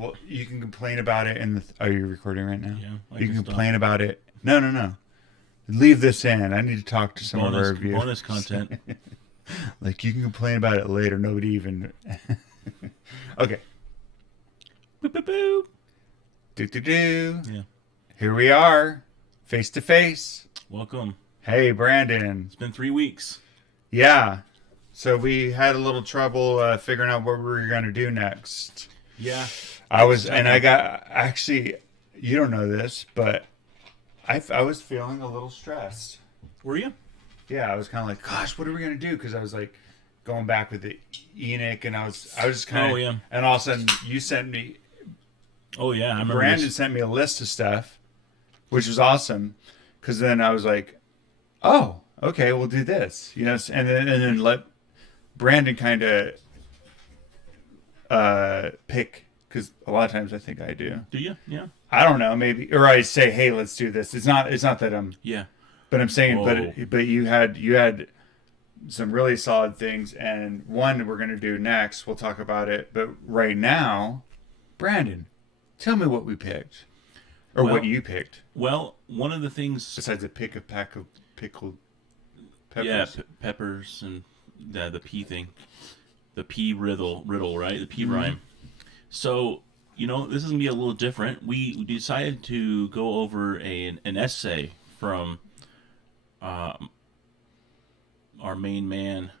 Well, you can complain about it in the. Are you recording right now? Yeah. You can complain about it. No. Leave this in. I need to talk to some of our viewers. Bonus content. Like, you can complain about it later. Nobody even. Okay. Boop, boop, boop. Do. Yeah. Here we are, face to face. Welcome. Hey, Brandon. It's been 3 weeks. Yeah. So we had a little trouble figuring out what we were going to do next. Yeah. I got, actually, you don't know this, but I was feeling a little stressed. Were you? Yeah, I was kind of like, gosh, what are we going to do? Because I was like going back with the Enoch, and I was just kind of, yeah. And all of a sudden you sent me, Oh, yeah. I remember Brandon this. sent me a list of stuff, which was awesome. Because then I was like, oh, okay, we'll do this. Yes, and then let Brandon kind of pick, because a lot of times I think I do. Do you? Yeah. I don't know, maybe, or I say, hey, let's do this. It's not that I'm. Yeah. But I'm saying, Whoa. but you had some really solid things, and one we're gonna do next. We'll talk about it. But right now, Brandon, tell me what we picked, or what you picked. Well, one of the things. Besides a pack of pickled peppers. Yeah, peppers and the pea thing. The pea riddle, right? The pea rhyme. So, this is going to be a little different. We decided to go over an essay from our main man,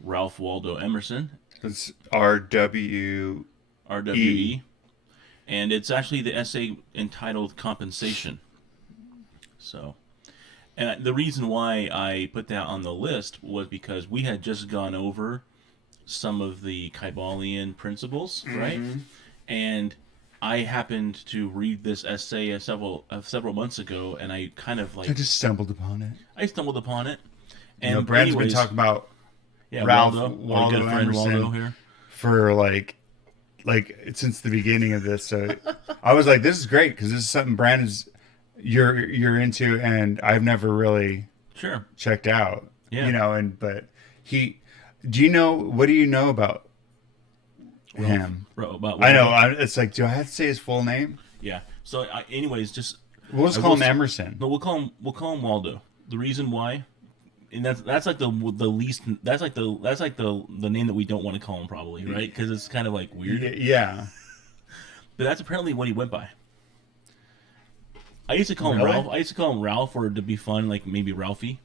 Ralph Waldo Emerson. It's RWE. RWE. And it's actually the essay entitled Compensation. So, and the reason why I put that on the list was because we had just gone over some of the Kybalion principles, right? And I happened to read this essay several months ago, and I kind of like I just stumbled upon it. I stumbled upon it. And Brandon's been talking about Ralph Waldo good friend Emerson Waldo here. for like since the beginning of this. So I was like, this is great because this is something Brandon's you're into, and I've never really checked out. Yeah. But do you know, what do you know about him? About I know. It's like, do I have to say his full name? Yeah. So, anyways, We'll just call him Emerson. No, we'll call him Waldo. The reason why, and that's like the least. That's like the name that we don't want to call him, probably, right? Because it's kind of like weird. Yeah. But that's apparently what he went by. I used to call him Really? Ralph. I used to call him Ralph, or to be fun, like maybe Ralphie.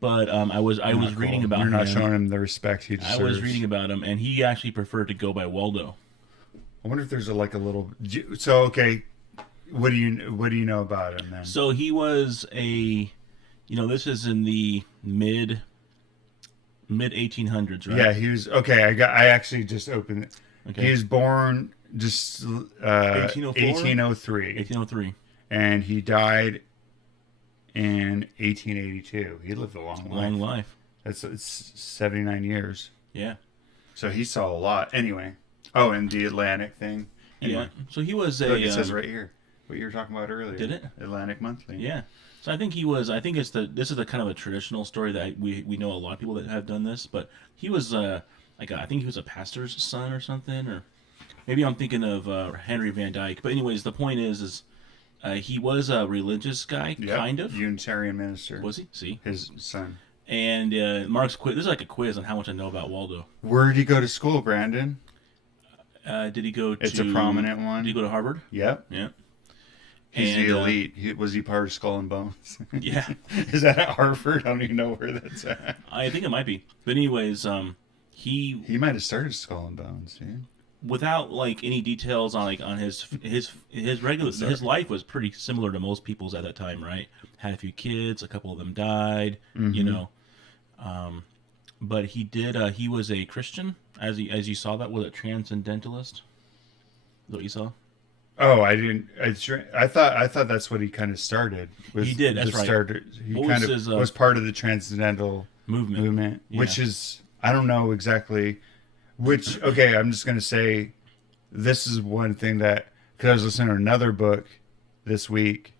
But I was reading about him. You're not showing him the respect he deserves. I was reading about him, and he actually preferred to go by Waldo. I wonder if there's a little. So okay, what do you know about him then? So he was this is in the mid 1800s, right? Yeah, he was okay. I actually just opened it. Okay. He was born just 1803. 1803. And he died in 1882. He lived a long life. It's 79 years. Yeah. So he saw a lot. Anyway. Oh, and the Atlantic thing. Anyway. Yeah. So he was Look, it says right here what you were talking about earlier. Did it? Atlantic Monthly. Yeah. So I think he was. I think this is the kind of a traditional story that we know a lot of people that have done this, but he was I think he was a pastor's son or something, or maybe I'm thinking of Henry Van Dyke. But anyways, the point is he was a religious guy, kind of. Unitarian minister. Was he? See? His son. And Mark's quiz. This is like a quiz on how much I know about Waldo. Where did he go to school, Brandon? Did he go to... It's a prominent one. Did he go to Harvard? Yep. Yeah. He's the elite. Was he part of Skull and Bones? Yeah. Is that at Harvard? I don't even know where that's at. I think it might be. But anyways, he might have started Skull and Bones, dude. Without any details on his regular his life was pretty similar to most people's at that time, right? Had a few kids, a couple of them died, but he did. He was a Christian, as you saw that. Was a transcendentalist? Is that what you saw? Oh, I didn't. I thought that's what he kind of started. He did. That's right. He was part of the transcendental movement, yeah. Which is, I don't know exactly. Which, okay, I'm just going to say this is one thing that, because I was listening to another book this week,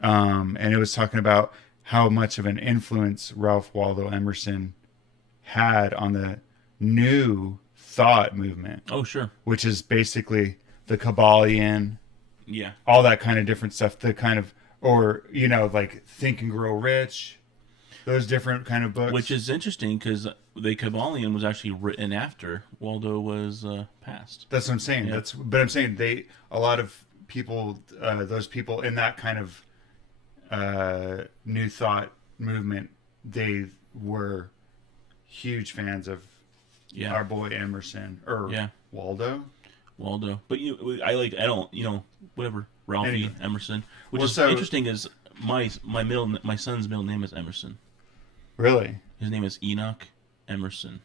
and it was talking about how much of an influence Ralph Waldo Emerson had on the new Thought movement, Oh, sure. which is basically the Kabbalion, Yeah. all that kind of different stuff. The kind of, or like Think and Grow Rich, those different kind of books. Which is interesting because the Kabbalion was actually written after Waldo was passed. That's what I'm saying. Yeah. But I'm saying a lot of people, those people in that kind of New Thought movement, they were huge fans of Yeah. our boy Emerson or Yeah. Waldo. Waldo. But I don't, whatever. Ralphie, Anyway. Emerson. Which Well, is so- interesting is my son's middle name is Emerson. Really, His name is Enoch Emerson.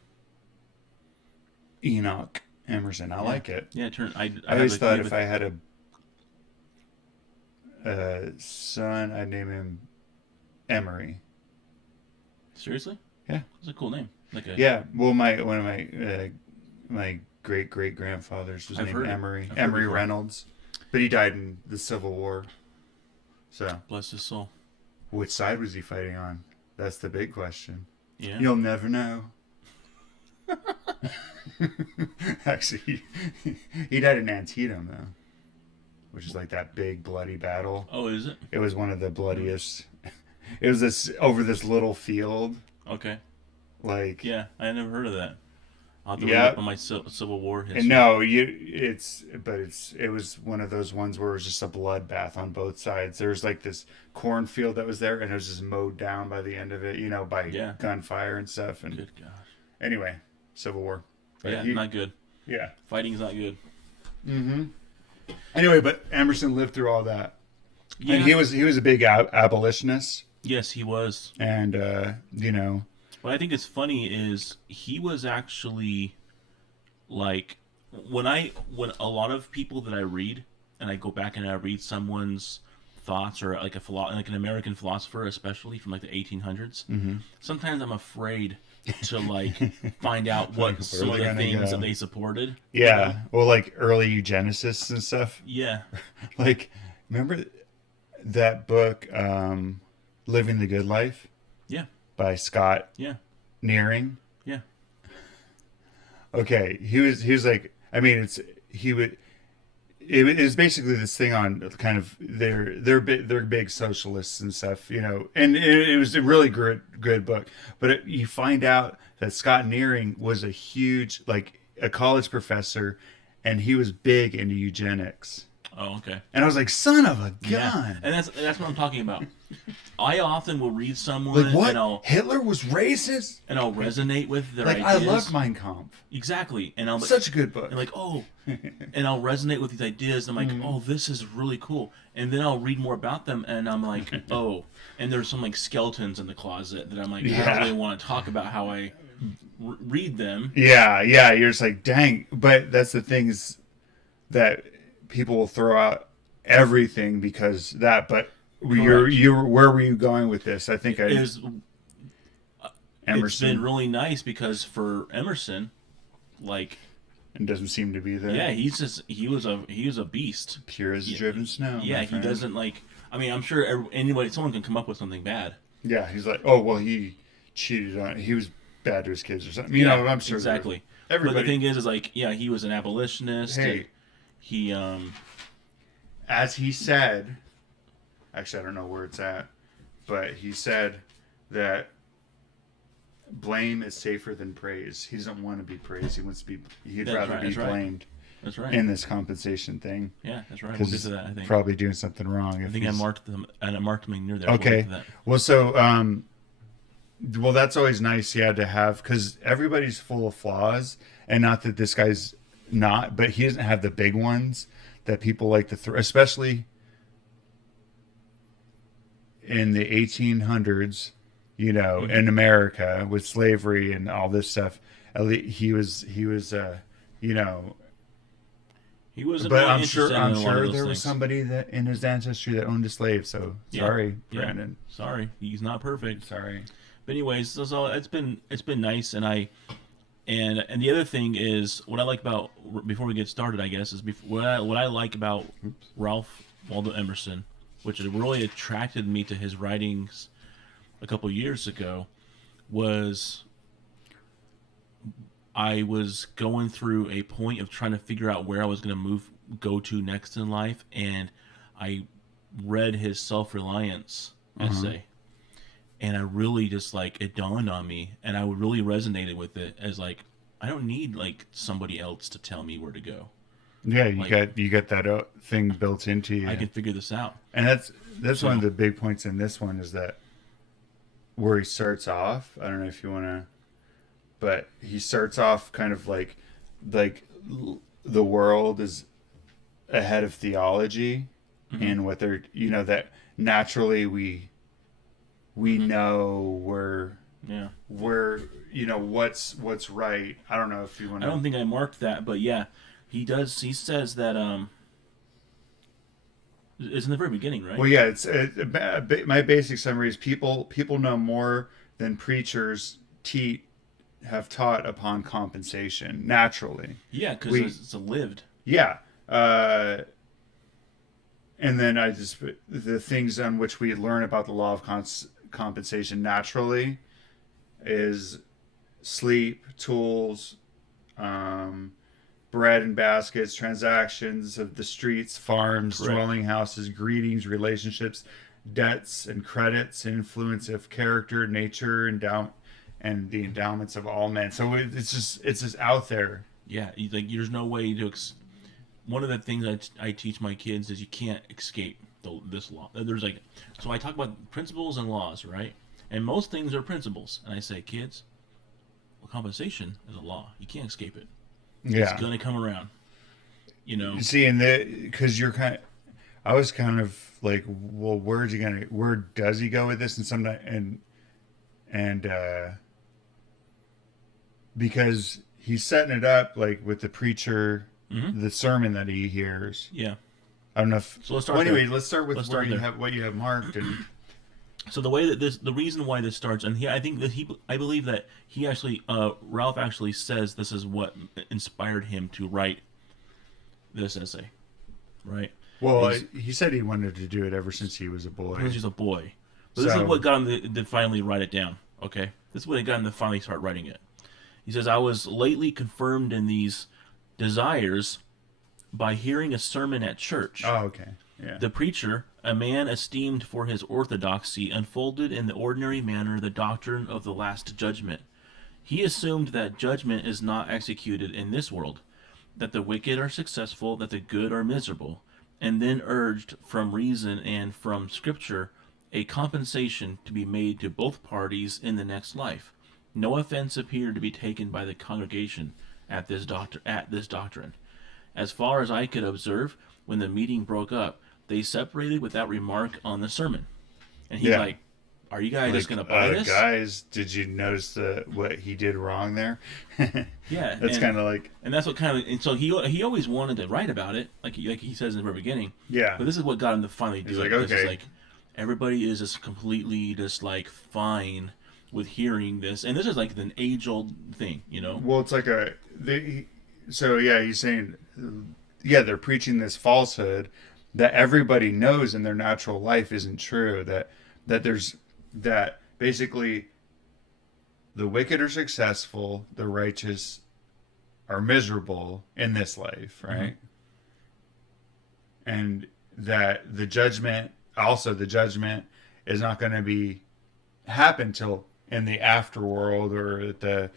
Enoch Emerson. I like it. Yeah, I have always a- thought we have if a- I had a son, I'd name him Emery. Seriously? Yeah. It's a cool name. Like a Yeah. Well, one of my great grandfathers was I've named heard it. Emery. I've heard Emery before. Reynolds, but he died in the Civil War. So, bless his soul. which side was he fighting on? That's the big question. Yeah. You'll never know. Actually, he died in Antietam though, which is like that big bloody battle. Oh, is it? It was one of the bloodiest. It was this over this little field, Okay. like Yeah, I never heard of that. I'll have to Yeah. look up on my Civil War history. and no, it was one of those ones where it was just a bloodbath on both sides. There was like this cornfield that was there, and it was just mowed down by the end of it, by Yeah. gunfire and stuff. And Good gosh. anyway, Civil War. But Yeah, he- not good. yeah. Fighting's not good. Mm-hmm. Anyway, but Emerson lived through all that, Yeah. and he was a big abolitionist, Yes, he was. and What I think is funny is he was actually like when a lot of people that I read and I go back and I read someone's thoughts or like like an American philosopher, especially from like the 1800s. Mm-hmm. Sometimes I'm afraid to like find out what Like, some where of are the they gonna things go? that they supported. yeah, well, like early eugenicists and stuff. Yeah. Like, remember that book, "Living the Good Life" Yeah. by Scott Yeah. Nearing? Yeah. Okay, he was like, I mean, it was basically this thing on kind of they're big socialists and stuff, and it was a really good book. But you find out that Scott Nearing was a huge, like, a college professor, and he was big into eugenics. Oh, okay. And I was like, son of a gun! Yeah. And that's what I'm talking about. I often will read someone Like, what? and Hitler was racist? I'll resonate with their Like, ideas. I love Mein Kampf. Exactly. And I'll Such a good book. and like, oh, and I'll resonate with these ideas. And I'm like, oh, this is really cool. And then I'll read more about them, and I'm like, oh, and there's some like skeletons in the closet that I'm like, I Yeah. don't really want to talk about how I read them. Yeah, you're just like, dang. But that's the things that people will throw out everything because that. But where were you going with this? I think It's Emerson been really nice because for Emerson, like, and doesn't seem to be there. yeah, he was a beast. Pure as driven snow. Yeah, my he friend. doesn't like. I mean, I'm sure someone can come up with something bad. Yeah, he's like, oh well, he cheated on. He was bad to his kids or something. I'm sure exactly. Everybody. But the thing is like, yeah, he was an abolitionist. Hey. And he As he said, actually, I don't know where it's at, but he said that blame is safer than praise. He doesn't want to be praised. He wants to be. He'd That's rather right, be that's right. blamed that's right. in this compensation thing. Yeah, that's right. We'll Because get to that. I think. probably doing something wrong. I if think I he's- marked them and I marked them near there. We'll Okay. get to that. Well, so well, that's always nice, yeah, to have, because everybody's full of flaws, and not that this guy's not, but he doesn't have the big ones that people like to throw, especially in the 1800s, in America with slavery and all this stuff. At least he was, He wasn't. but really I'm sure interested in a lot of those there was things. somebody that in his ancestry that owned a slave. So Yeah. sorry, Yeah. Brandon. Sorry, he's not perfect. Sorry. But anyways, so it's been nice, and and the other thing is what I like about before we get started, I guess, is what I like about Ralph Waldo Emerson, which really attracted me to his writings a couple years ago, was I was going through a point of trying to figure out where I was going to go to next in life, and I read his self reliance Uh-huh. essay, and I really just like it dawned on me, and I really resonated with it as like I don't need like somebody else to tell me where to go. Yeah, Like you got that thing built into I you, can figure this out. and that's one of So the big points in this one is that where he starts off. I don't know if you want to, but he starts off kind of like the world is ahead of theology, hmm and what they're that naturally we hmm know yeah, we're what's right. I don't know if you want I to. don't think I marked that, but yeah, he does. He says that it's in the very beginning, right? Well, yeah, my basic summary is people know more than preachers have taught upon compensation naturally. Yeah, because We it's a lived. yeah, uh, and then I just the things on which we learn about the law of compensation naturally is sleep, tools, um, bread and baskets, transactions of the streets, farms, Correct. dwelling houses, greetings, relationships, debts and credits, influence of character, nature, and the endowments of all men. So it's just out there. Yeah, like there's no way to. One of the things I teach my kids is you can't escape this law. There's like, so I talk about principles and laws, right? And most things are principles. And I say, kids, well, compensation is a law. You can't escape it. It's Yeah. gonna come around. You know. See, and because you're I was kind of like, well, where does he go with this? And and because he's setting it up like with the preacher, hmm the sermon that he hears. Yeah. I don't know if. So let's Well, start there. anyway, let's start with Let's start there. what you have marked, and So the way that the reason why this starts, and I think that I believe that he actually, Ralph actually says this is what inspired him to write this essay, right? well, Is he said he wanted to do it ever since he was a boy. because he's a boy. But this is So, what got him to finally write it down. Okay, this is what got him to finally start writing it. He says, "I was lately confirmed in these desires by hearing a sermon at church. oh, okay, yeah, The preacher, a man esteemed for his orthodoxy, unfolded in the ordinary manner the doctrine of the last judgment. He assumed that judgment is not executed in this world, that the wicked are successful, that the good are miserable, and then urged from reason and from Scripture a compensation to be made to both parties in the next life. No offense appeared to be taken by the congregation at this doctrine. As far as I could observe, when the meeting broke up, they separated without remark on the sermon." And he's yeah. like, "Are you guys just Like, gonna buy this?" guys, did you notice what he did wrong there? Yeah, That's kind of like, and that's what kind of, and so he always wanted to write about it, like he says in the very beginning. yeah. But this is what got him to finally He's do it like, because it's okay, like everybody is just completely just like fine with hearing this, and this is like an age old thing, you know? well, it's like so yeah, he's saying, yeah, they're preaching this falsehood that everybody knows in their natural life isn't true. That basically the wicked are successful, the righteous are miserable in this life, Mm-hmm. right? And that the judgment is not going to be happen till in the afterworld or the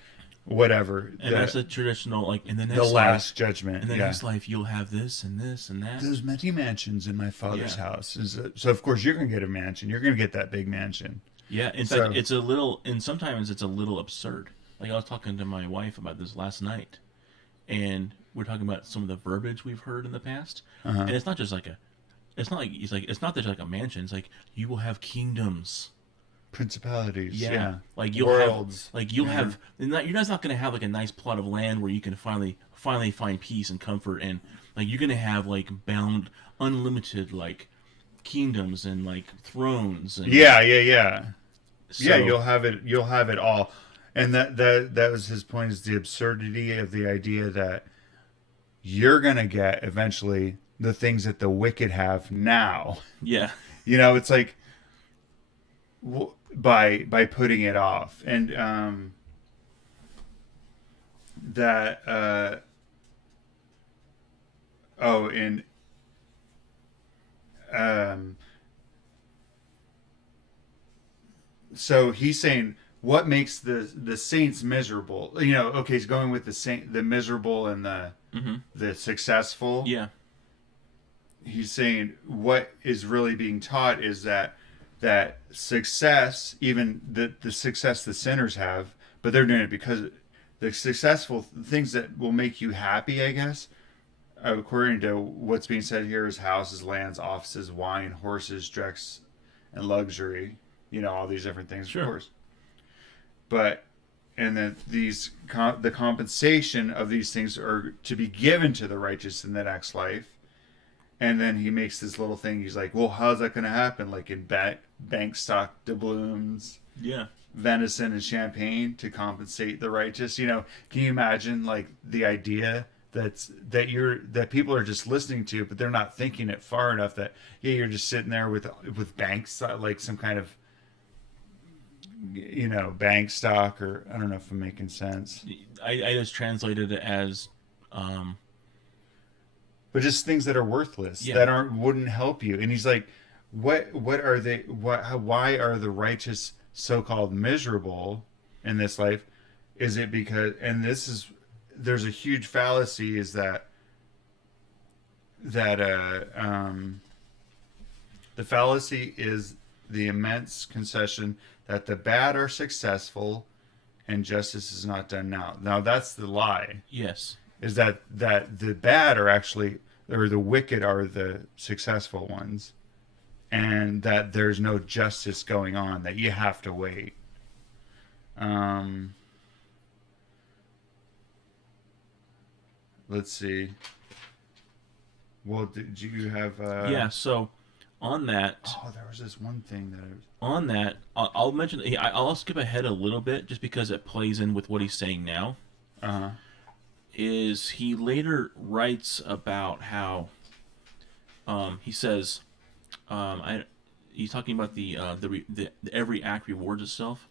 whatever And that's the traditional like in the the next life, last judgment. in the Yeah, next life you'll have this and this and that. there's many mansions in my father's Yeah. house. So of course you're going to get a mansion. You're going to get that big mansion. Yeah, in fact, So it's a little, and sometimes it's a little absurd. Like I was talking to my wife about this last night, and we're talking about some of the verbiage we've heard in the past, uh-huh. and it's not just like it's not just like a mansion. It's like you will have kingdoms. Principalities, Yeah, yeah, like worlds, you'll yeah, have. You're not going to have like a nice plot of land where you can finally find peace and comfort, and like you're going to have like bound, unlimited like kingdoms and like thrones and yeah, yeah, yeah. Yeah, so you'll have it all. And that was his point, is the absurdity of the idea that you're going to get eventually the things that the wicked have now. yeah. It's like by putting it off. And that oh, and um, so he's saying what makes the saints miserable. You know, okay, he's going with the saint, the miserable and Mm-hmm. the successful. Yeah. He's saying what is really being taught is that success, even the success the sinners have, but they're doing it because the successful things that will make you happy, I guess, according to what's being said here, is houses, lands, offices, wine, horses, dress, and luxury. You know, all these different things, of Sure. course. But and then the compensation of these things are to be given to the righteous in the next life. And then he makes this little thing. He's like, "Well, how's that going to happen? Like in bank stock doubloons, Yeah. venison, and champagne to compensate the righteous." You know, can you imagine like the idea that people are just listening to, but they're not thinking it far enough. That yeah, you're just sitting there with banks like some kind of bank stock, or I don't know if I'm making sense, I just translated it as, um, but just things that are worthless yeah. that wouldn't help you. And he's like, what are they? Why are the righteous so called miserable in this life? Is it because, and this is, there's a huge fallacy, is that the fallacy is the immense concession that the bad are successful and justice is not done now. Now that's the lie. Yes. Is that the bad are actually, or the wicked are the successful ones, and that there's no justice going on, that you have to wait. Um, let's see. Well, did you have? Yeah. So on that, Oh, there was this one thing that I was. I'll mention. I'll skip ahead a little bit just because it plays in with what he's saying now. Uh Is he later writes about how, he says, I he's talking about the every act rewards itself,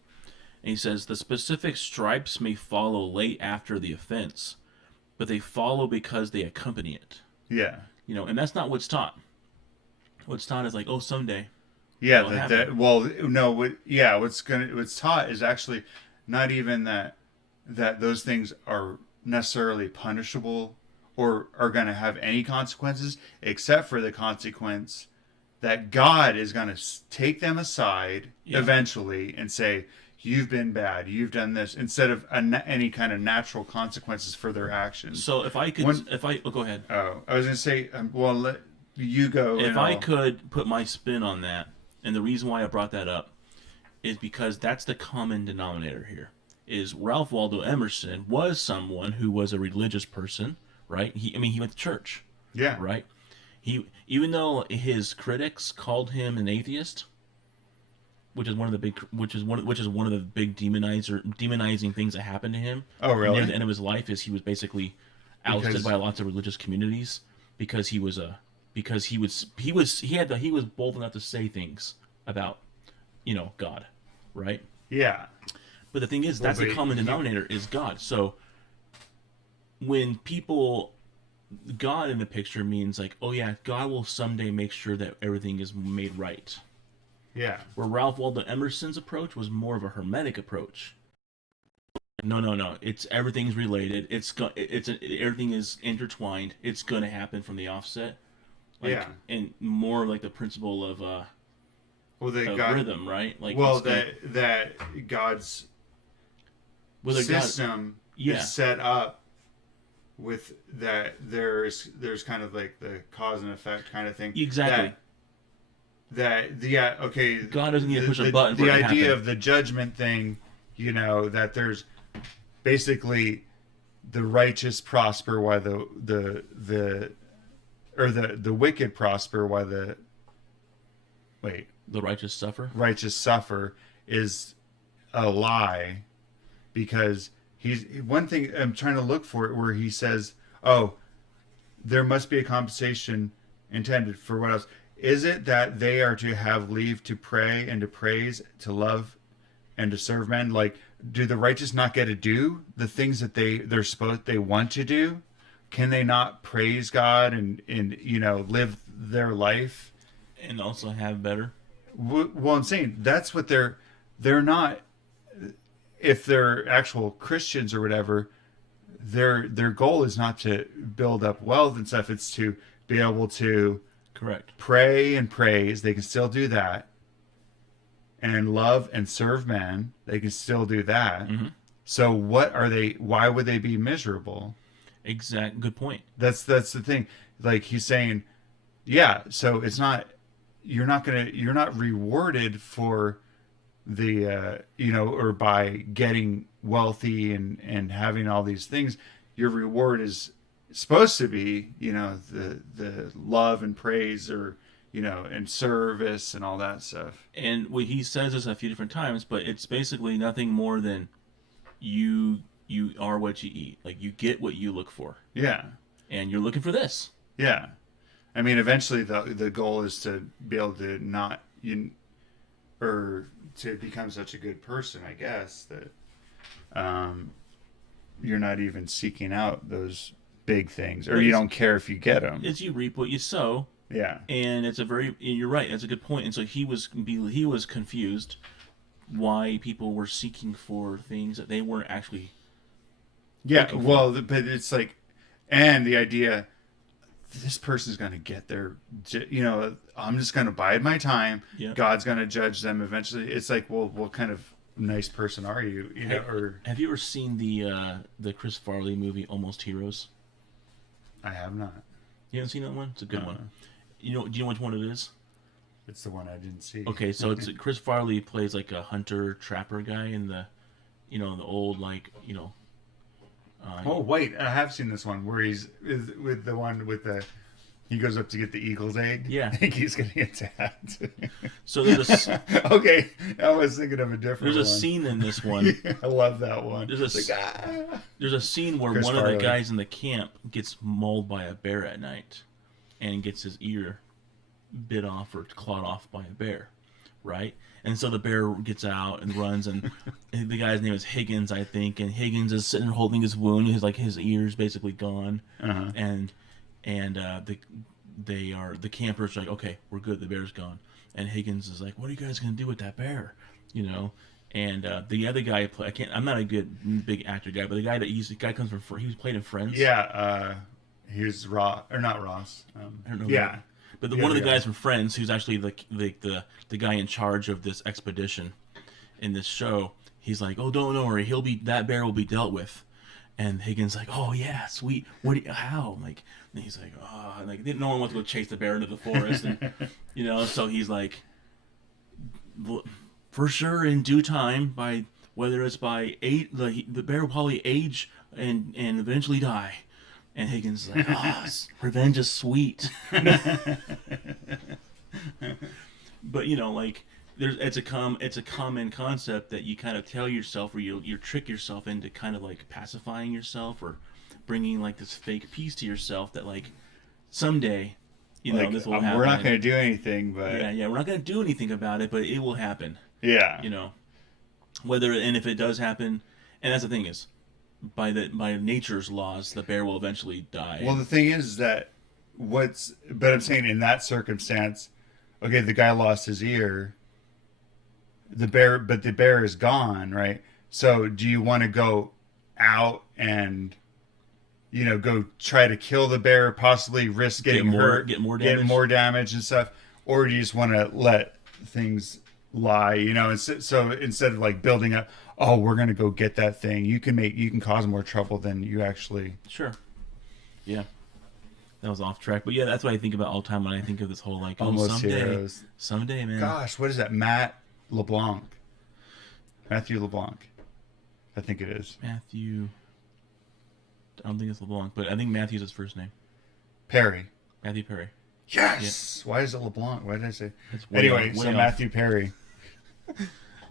and he says the specific stripes may follow late after the offense, but they follow because they accompany it. Yeah. And that's not what's taught. What's taught is like, oh, someday Yeah. it'll happen. Well, no. What's taught is actually not even that those things are necessarily punishable or are going to have any consequences, except for the consequence that God is going to take them aside Yeah. eventually and say, "You've been bad. You've done this," instead of any kind of natural consequences for their actions. So if I could, When go ahead. Oh, I was going to say, well, let you go. If And I I'll. could put my spin on that, and the reason why I brought that up is because that's the common denominator here. Is Ralph Waldo Emerson was someone who was a religious person, right? He went to church, Yeah. right? He, even though his critics called him an atheist, which is one of the big demonizing things that happened to him Oh, near really? the end of his life, is he was basically ousted Because by lots of religious communities because he was bold enough to say things about, God, right? yeah. But the thing is, Well, that's the but common denominator is God. So when people, God in the picture means like, oh yeah, God will someday make sure that everything is made right. yeah. Where Ralph Waldo Emerson's approach was more of a hermetic approach. No, no, no. It's everything's related. Everything is intertwined. It's gonna happen from the offset. Like, Yeah. and more like the principle Well, they of got. rhythm, right? Like Well, it's gonna that God's whether God, system yeah, is set up with that. There's kind of like the cause and effect kind of thing. exactly. Yeah, okay. God doesn't need to push a the button for the it to idea happen. of the judgment thing, that there's basically the righteous prosper while the wicked prosper while the wait The righteous suffer. righteous suffer is a lie, because he's one thing I'm trying to look for it where he says, "Oh, there must be a compensation intended for what else? Is it that they are to have leave to pray and to praise, to love and to serve men. Like, do the righteous not get to do the things that they want to do? Can they not praise God and live their life? And also have better. Well, I'm saying that's what they're not. If they're actual Christians or whatever, their goal is not to build up wealth and stuff. It's to be able to Correct. pray and praise. They can still do that, and love and serve men. They can still do that. Mm-hmm. So what are they? Why would they be miserable? Good point. That's the thing. Like he's saying, yeah. So it's not. You're not rewarded for the or by getting wealthy and having all these things. Your reward is supposed to be the love and praise, or and service and all that stuff. And he says this a few different times, but it's basically nothing more than you are what you eat. Like, you get what you look for. Yeah. And you're looking for this. Yeah. I mean, eventually the goal is to be able to or to become such a good person, I guess, that you're not even seeking out those big things, or you don't care if you get them. It's you reap what you sow. Yeah. And you're right. That's a good point. And so he was confused why people were seeking for things that they weren't actually. Yeah. Well, but it's like, and the idea, this person's going to get their, I'm just going to bide my time. Yeah. God's going to judge them eventually. It's like, well, what kind of nice person are you? Have you ever seen the Chris Farley movie Almost Heroes? I have not. You haven't seen that one? It's a good one. Do you know which one it is? It's the one I didn't see. Okay, so it's Chris Farley plays like a hunter trapper guy in the old oh wait, I have seen this one where he's with the one with the. He goes up to get the eagle's egg. Yeah. I think he's getting attacked. So there's a okay, I was thinking of a different. There's one. a scene in this one. Yeah, I love that one. There's a scene where Chris one Farley. of the guys in the camp gets mauled by a bear at night, and gets his ear bit off or clawed off by a bear, right? And so the bear gets out and runs, and the guy's name is Higgins, I think, and Higgins is sitting there holding his wound. His ear's basically gone, and the campers are like, okay, we're good, the bear's gone. And Higgins is like, what are you guys gonna do with that bear? And the other guy I'm not a big actor guy, but the guy comes from, he was played in Friends. Yeah, he was Ross, or not Ross. I don't know. Yeah. But one of the guys from Friends, who's actually the guy in charge of this expedition in this show, he's like, oh, don't worry, that bear will be dealt with. And Higgins like, oh yeah, sweet. How? Like, and he's like, oh, and like no one wants to go chase the bear into the forest, and so he's like, for sure, in due time, whether it's by 8, the bear will probably age and eventually die. And Higgins is like, revenge is sweet. But it's a common concept that you kind of tell yourself, or you trick yourself into kind of like pacifying yourself, or bringing like this fake peace to yourself that like someday, this will happen. We're not going to do anything, but yeah, we're not going to do anything about it, but it will happen. Yeah, and if it does happen, and that's the thing is, by nature's laws, the bear will eventually die. Well, the thing is that but I'm saying in that circumstance, okay, the guy lost his ear. The bear is gone, right? So do you want to go out and, go try to kill the bear, possibly risk getting hurt, get more damage and stuff, or do you just want to let things lie? So instead of like building up, oh, we're gonna go get that thing, you can cause more trouble than you actually. Sure. Yeah. That was off track, but yeah, that's what I think about all the time when I think of this whole like, Almost Heroes. Someday, man. Gosh, what is that? Matthew LeBlanc, I think it is. Matthew. I don't think it's LeBlanc, but I think Matthew's his first name. Perry. Matthew Perry. Yes. Yeah. Why is it LeBlanc? Why did I say? Anyway, so Matthew Perry.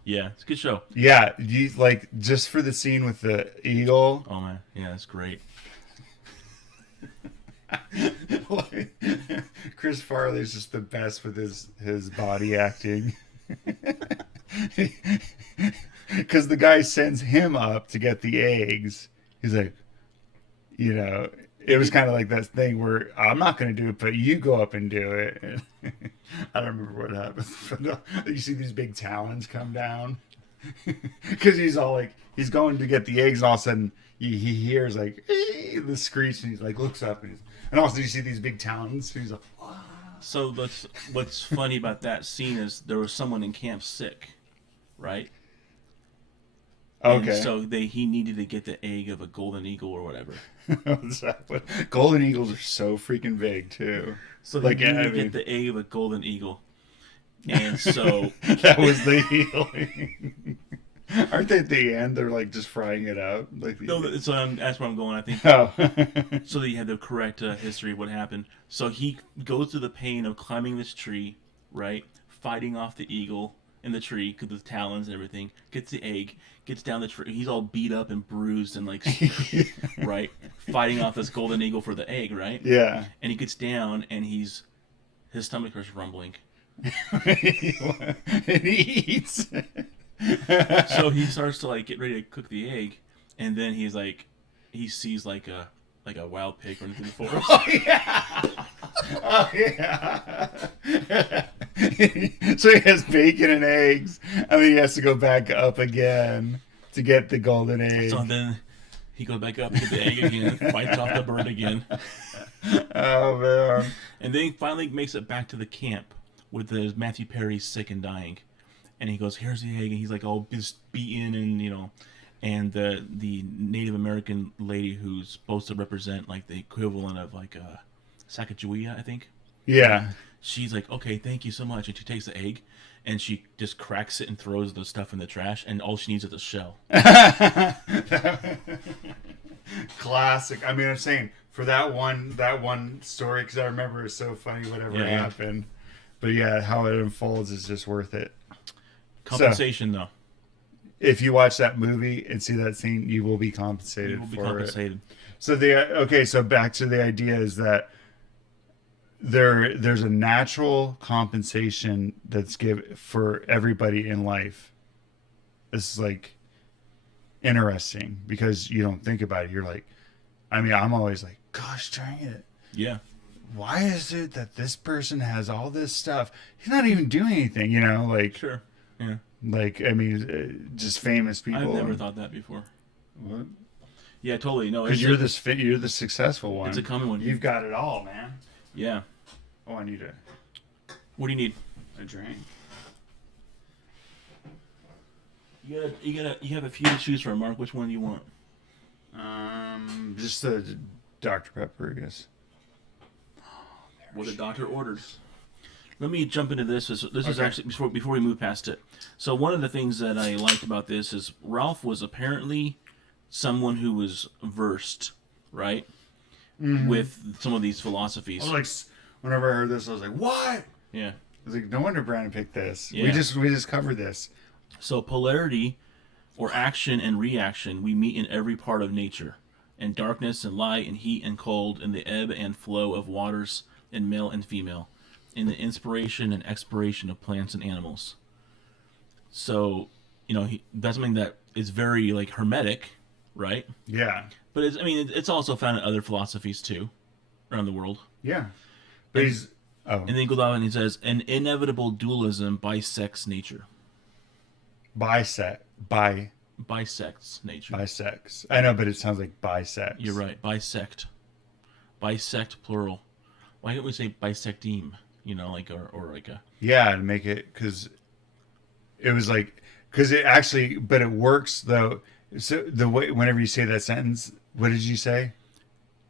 Yeah, it's a good show. Yeah, you like just for the scene with the eagle. Oh man, yeah, that's great. Chris Farley's just the best with his body acting. because the guy sends him up to get the eggs. He's like, you know, it was kind of like that thing where I'm not going to do it, but you go up and do it. And I don't remember what happened. But you see these big talons come down because he's all like, he's going to get the eggs, and all of a sudden he hears like the screech, and he's like looks up, and also you see these big talons. He's like, wow. So what's funny about that scene is there was someone in camp sick, right? Okay. And so he needed to get the egg of a golden eagle or whatever. Golden eagles are so freaking big too. So he needed to get the egg of a golden eagle, and so that was the healing. Aren't they at the end? They're like just frying it up. Like no, that's where I'm going. I think. Oh. So that you have the correct history of what happened. So he goes through the pain of climbing this tree, right? Fighting off the eagle in the tree because of the talons and everything. Gets the egg. Gets down the tree. He's all beat up and bruised and like, right? Fighting off this golden eagle for the egg, right? Yeah. And he gets down and his stomach starts rumbling. And he eats. So he starts to like get ready to cook the egg, and then he's like, he sees like a wild pig running through the forest. Oh yeah. Oh yeah. So he has bacon and eggs, and then he has to go back up again to get the golden egg. So then he goes back up to get the egg again, fights off the bird again. Oh man. And then he finally makes it back to the camp with the Matthew Perry sick and dying. And he goes, here's the egg, and he's like all just beaten, and you know, and the Native American lady who's supposed to represent like the equivalent of like a Sacagawea, I think. Yeah. She's like, okay, thank you so much, and she takes the egg, and she just cracks it and throws the stuff in the trash, and all she needs is a shell. Classic. I mean, I'm saying for that one story, because I remember it's so funny whatever happened. But yeah, how it unfolds is just worth it. Compensation, though. If you watch that movie and see that scene, you will be compensated. You will be compensated. So so back to the idea is that there's a natural compensation that's given for everybody in life. This is like interesting because you don't think about it. You're like, I mean, I'm always like, gosh dang it. Yeah. Why is it that this person has all this stuff? He's not even doing anything, you know, like. Sure. Yeah. Like, I mean, just famous people. I've never thought that before. What? Yeah, totally. No, because you're the successful one. It's a common one. You've got it all, man. Yeah. Oh, I need a. What do you need? A drink. You have a few to choose from, Mark. Which one do you want? Just the Dr. Pepper, I guess. What the doctor ordered. Let me jump into this. This is actually before we move past it. So one of the things that I liked about this is Ralph was apparently someone who was versed, right, with some of these philosophies. I was like, whenever I heard this, I was like, what? Yeah. I was like, no wonder Brandon picked this. Yeah. We just covered this. So polarity, or action and reaction, we meet in every part of nature, and darkness and light and heat and cold, in the ebb and flow of waters, in male and female, in the inspiration and expiration of plants and animals. So, you know, that's something that is very like hermetic, right? Yeah. But it's also found in other philosophies too, around the world. Yeah. But and then he goes on and he says, an inevitable dualism bisects nature. Bisects nature. Bisects. I know, but it sounds like bisects. You're right. Bisect plural. Why can't we say bisecteme? You know, like or like a. Yeah, to make it because it was like because it actually, but it works though. So the way whenever you say that sentence, what did you say?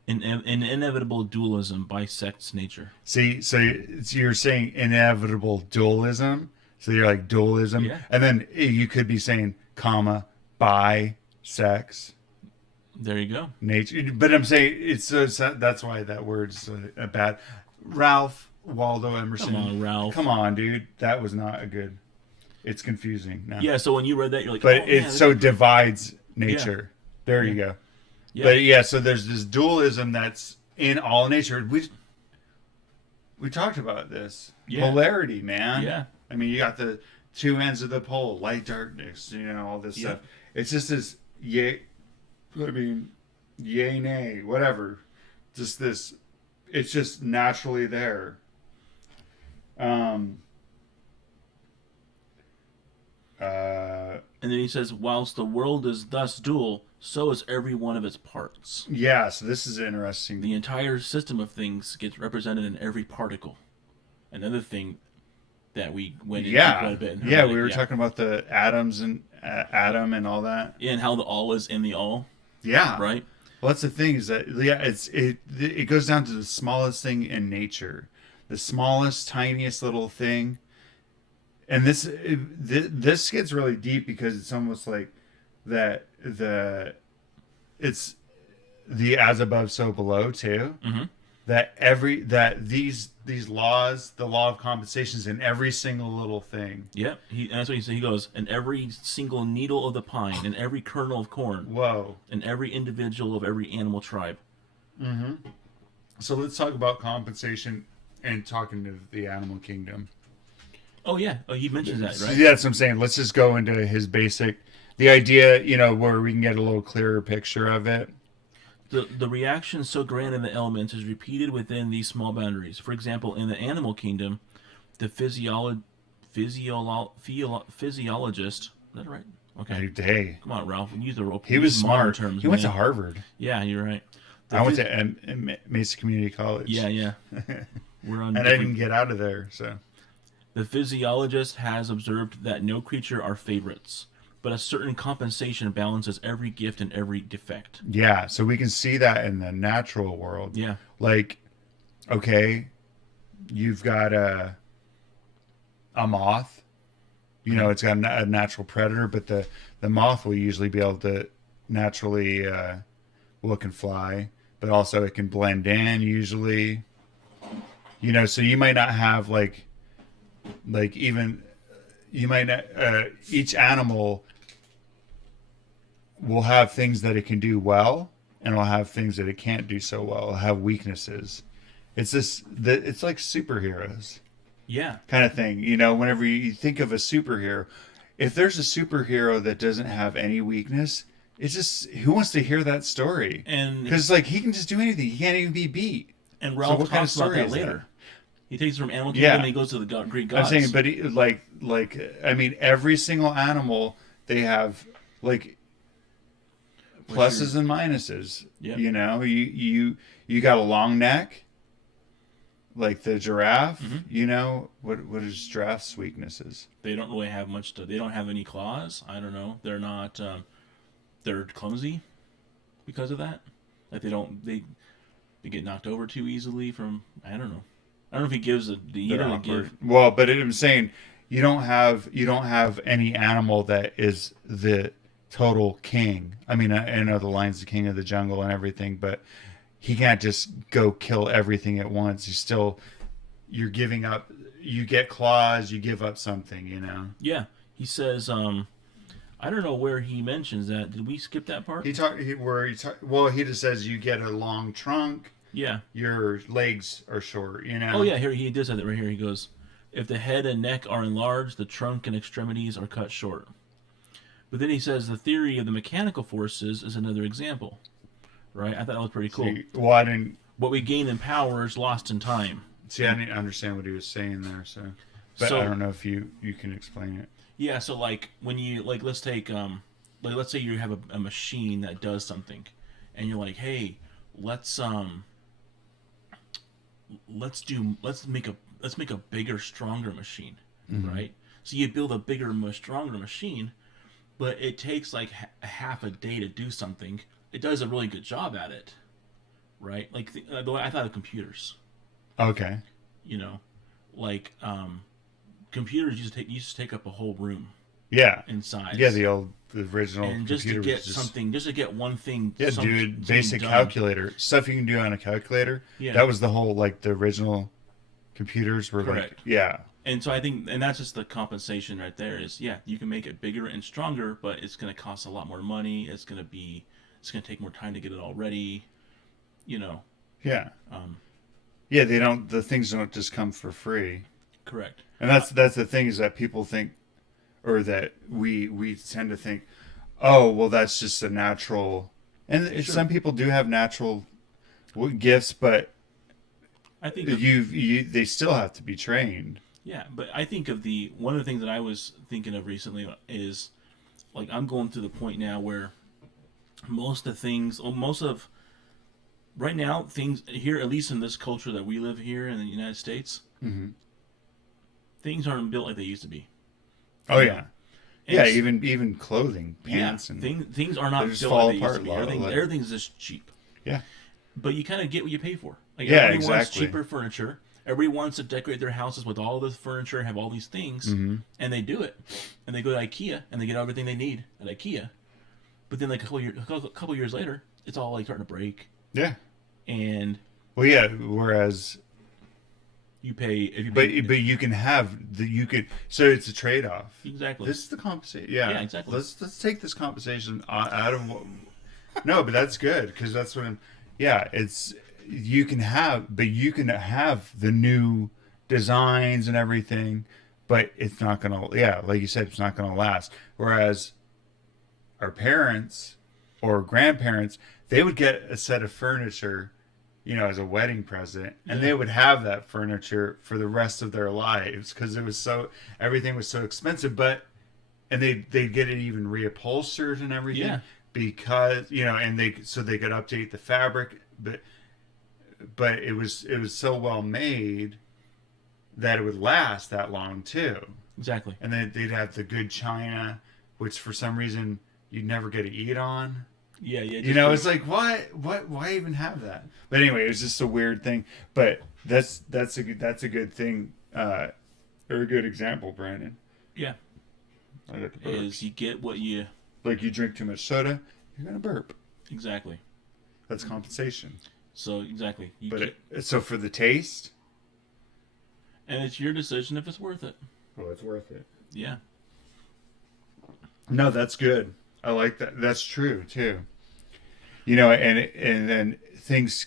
An inevitable dualism bisects nature. See, so you're saying inevitable dualism. So you're like dualism, yeah. And then you could be saying comma bisex. There you go. Nature, but I'm saying it's that's why that word's bad. Ralph Waldo Emerson. Come on, Ralph. Come on, dude. That was not a good. It's confusing now. Yeah. So when you read that, you're like, but oh, it so divides nature. Yeah. There you go. Yeah. But yeah, so there's this dualism that's in all nature. We talked about this polarity, man. Yeah. I mean, you got the two ends of the pole, light, darkness, all this stuff. It's just this yay, I mean, yay, nay, whatever. Just this, it's just naturally there. Um, And then he says, whilst the world is thus dual, so is every one of its parts. yeah, so this is interesting. The entire system of things gets represented in every particle. Another thing that we went into quite a bit. Yeah, we were talking about the atoms and atom and all that. Yeah, and how the all is in the all. Yeah. Right? Well, that's the thing is that, it goes down to the smallest thing in nature. The smallest, tiniest little thing. And this gets really deep because it's almost like it's the as above so below too. Mm-hmm. That these laws, the law of compensation is in every single little thing. Yep, and that's what he said. He goes, in every single needle of the pine, in every kernel of corn, Whoa, in every individual of every animal tribe. Mm-hmm. So let's talk about compensation and talking to the animal kingdom. Oh yeah, he mentions that, right? Yeah, that's what I'm saying. Let's just go into his the idea, where we can get a little clearer picture of it. The reaction so grand in the elements is repeated within these small boundaries. For example, in the animal kingdom, the physiologist. Is that right? Okay. Hey. Come on, Ralph. Use the He was smart. terms. He went to Harvard. Yeah, you're right. I went to Mesa Community College. Yeah. We're on. And I didn't get out of there, so. The physiologist has observed that no creature are favorites, but a certain compensation balances every gift and every defect. Yeah, so we can see that in the natural world. Yeah. Like, okay, you've got a moth. It's got a natural predator, but the moth will usually be able to naturally, it can fly, but also it can blend in usually. So you might not have even you might not, each animal will have things that it can do well, and it'll have things that it can't do so well. It'll have weaknesses. It's like superheroes. Yeah. Kind of thing. Whenever you think of a superhero, if there's a superhero that doesn't have any weakness, it's just, who wants to hear that story? And because he can just do anything. He can't even be beat. And Ralph talks about that later. He takes it from animal kingdom and he goes to the Greek gods. I'm saying, but every single animal, they have pluses and minuses. Yep. You got a long neck, like the giraffe. Mm-hmm. What is giraffe's weaknesses? They don't really have much they don't have any claws. I don't know. They're not. They're clumsy because of that. Like they get knocked over too easily from. I don't know. I don't know if he gives Well, but I'm saying you don't have any animal that is the total king. I mean, I know the lion's the king of the jungle and everything, but he can't just go kill everything at once. You're giving up. You get claws. You give up something. Yeah, he says. I don't know where he mentions that. Did we skip that part? He just says you get a long trunk. Yeah. Your legs are short, Oh, yeah, here he does that right here. He goes, if the head and neck are enlarged, the trunk and extremities are cut short. But then he says the theory of the mechanical forces is another example. Right? I thought that was pretty cool. I didn't... What we gain in power is lost in time. See, I didn't understand what he was saying there, so... But I don't know if you can explain it. Yeah, so, when you... let's take... let's say you have a machine that does something. And you're like, hey, let's make a bigger, stronger machine, right? So you build a bigger, stronger machine, but it takes half a day to do something. It does a really good job at it, right? The way I thought of computers. Okay. Computers used to take up a whole room. Yeah. In size. Yeah, the original. And just to get just to get one thing. Yeah, dude, basic calculator stuff you can do on a calculator. Yeah. That was the whole the original computers were correct. Yeah. And so I think, and that's just the compensation right there. Is you can make it bigger and stronger, but it's going to cost a lot more money. It's going to take more time to get it all ready. Yeah. The things don't just come for free. Correct. And that's the thing is that people think or that we tend to think, oh, well, that's just a natural. And Sure. some people do have natural gifts, but I think they still have to be trained. yeah, but I think of the one of the things that I was thinking of recently is like I'm going to the point now where most of things, or most of right now things here, at least in this culture that we live here in the United States, Hmm. things aren't built like they used to be. Oh You know, yeah, and yeah. Even clothing, yeah, pants, and things are they not just built like fall they used to apart a be. lot. Everything's just cheap. Yeah, But you kind of get what you pay for. Like yeah, everybody wants exactly. cheaper furniture. Everybody wants to decorate their houses with all this furniture and have all these things, Hmm. and they do it. And they go to IKEA and they get everything they need at IKEA. But then like a couple years later, it's all like starting to break. Yeah. And Well, yeah. Whereas, you pay if you but pay you can have the you could. So it's a trade off. exactly. This is the compensation. Yeah. Yeah, exactly. Let's take this compensation out of. No, but that's good because that's what I'm. Yeah, it's you can have the new designs and everything, but it's not gonna. Yeah, like you said, it's not gonna last. Whereas our parents or grandparents, they would get a set of furniture, as a wedding present, and Yeah. they would have that furniture for the rest of their lives because it was so everything was so expensive. But and they'd get it even reupholstered and everything Yeah. because and they could update the fabric, but it was so well made that it would last that long too. Exactly. And then they'd have the good china, which for some reason you'd never get to eat on. Yeah, yeah. It's like why even have that? But anyway, it was just a weird thing. But that's a good thing, or a good example, Brandon. yeah. I got the Is burps. you get what you Like you drink too much soda, you're gonna burp. exactly. That's compensation. So exactly. You But get, so for the taste, and it's your decision if it's worth it. oh, it's worth it. Yeah. No, that's good. I like that. That's true too. And then things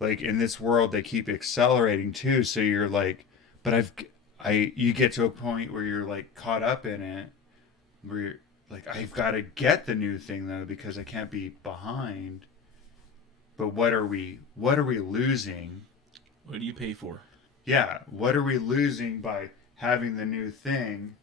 like in this world they keep accelerating too. So you're like, but you get to a point where you're like caught up in it, where you're like, I've got to get the new thing though because I can't be behind. But what are we losing? What do you pay for? Yeah, what are we losing by having the new thing?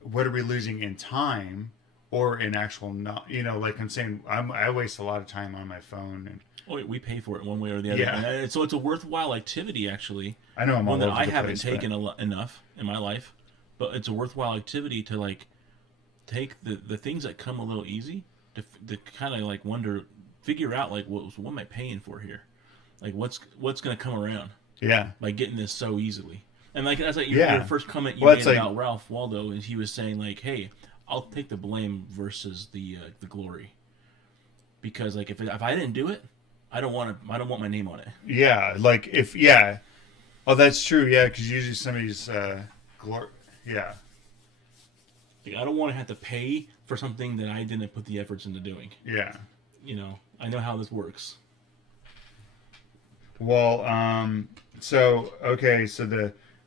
What are we losing in time or in actual not, like I'm saying, I waste a lot of time on my phone. And Oh, we pay for it one way or the other. Yeah. So it's a worthwhile activity, actually. I know I'm One all that over I the haven't place, taken enough in my life, but it's a worthwhile activity to like take the things that come a little easy to kind of like figure out like what am I paying for here, like what's gonna come around yeah. by getting this so easily. And like that's like your Yeah. first comment you Well, made it's like, about Ralph Waldo, and he was saying like, hey, I'll take the blame versus the glory, because like if I didn't do it, I don't want my name on it. yeah, like yeah. Oh, that's true. Yeah, because usually somebody's, yeah. Like I don't want to have to pay for something that I didn't put the efforts into doing. Yeah. I know how this works. Well, so okay, so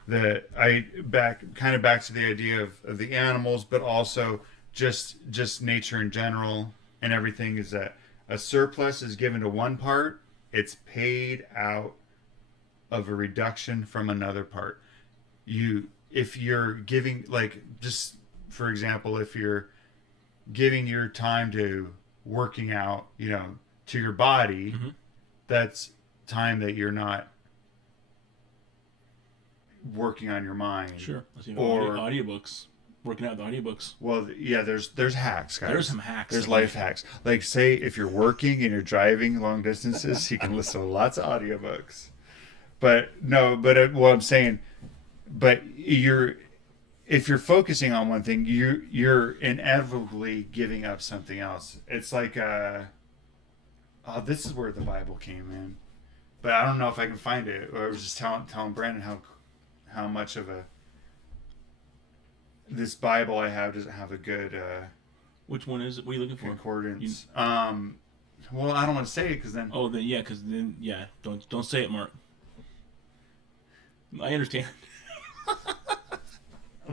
back to the idea of the animals, but also just nature in general and everything is that a surplus is given to one part, it's paid out of a reduction from another part. If you're giving, like, just for example, if you're giving your time to working out, to your body, Mm-hmm. that's time that you're not working on your mind. Sure. Let's see. Or Audiobooks. Working out the audiobooks. well, yeah, there's hacks, guys. There's some hacks. There's life hacks. Like say if you're working and you're driving long distances, you can listen to lots of audiobooks. But no, what I'm saying, but if you're focusing on one thing, you're inevitably giving up something else. It's like this is where the Bible came in, but I don't know if I can find it. Or I was just telling Brandon how much of this Bible I have doesn't have a good Which one is it? What are you looking for? concordance. Well, I don't want to say it because then. Oh, then don't say it, Mark. I understand.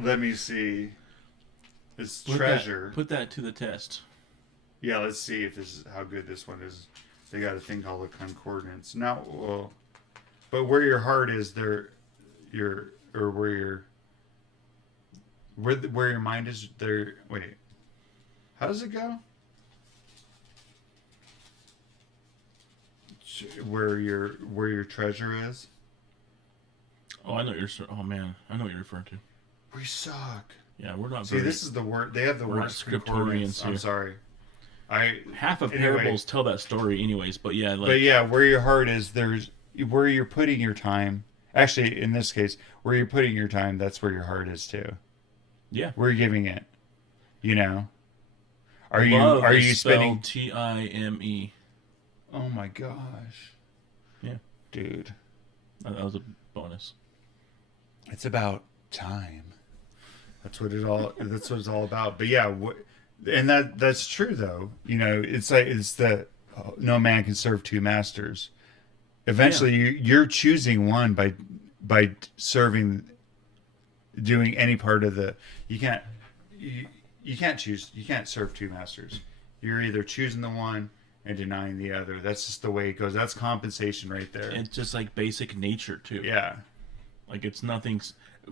Let me see. It's Put treasure. Put that to the test. Yeah, let's see if this is how good this one is. They got a thing called a concordance. Now, well, but where your heart is, there, your or where your mind is, there. Wait, how does it go? Where your treasure is. Oh, I know you're. Oh man, I know what you're referring to. We suck. Yeah, we're not. See, this is the word. They have the we're not worst concordance. scriptorians I'm here. sorry. Half of Anyway, parables tell that story, anyways. But yeah, like but yeah, where your heart is, there's where you're putting your time. Actually, in this case, where you're putting your time, that's where your heart is too. yeah, Where you're giving it. You know, love are is you spelled spending? Time. Oh my gosh, Yeah, dude, that was a bonus. it's about time. That's what it all. That's what it's all about. But yeah, and that's true though. You know, it's like it's the no man can serve two masters. Yeah, Eventually, you're choosing one by serving, doing any part of the. You can't you can't choose. You can't serve two masters. You're either choosing the one and denying the other. That's just the way it goes. That's compensation right there. it's just like basic nature too. Yeah. Like it's nothing.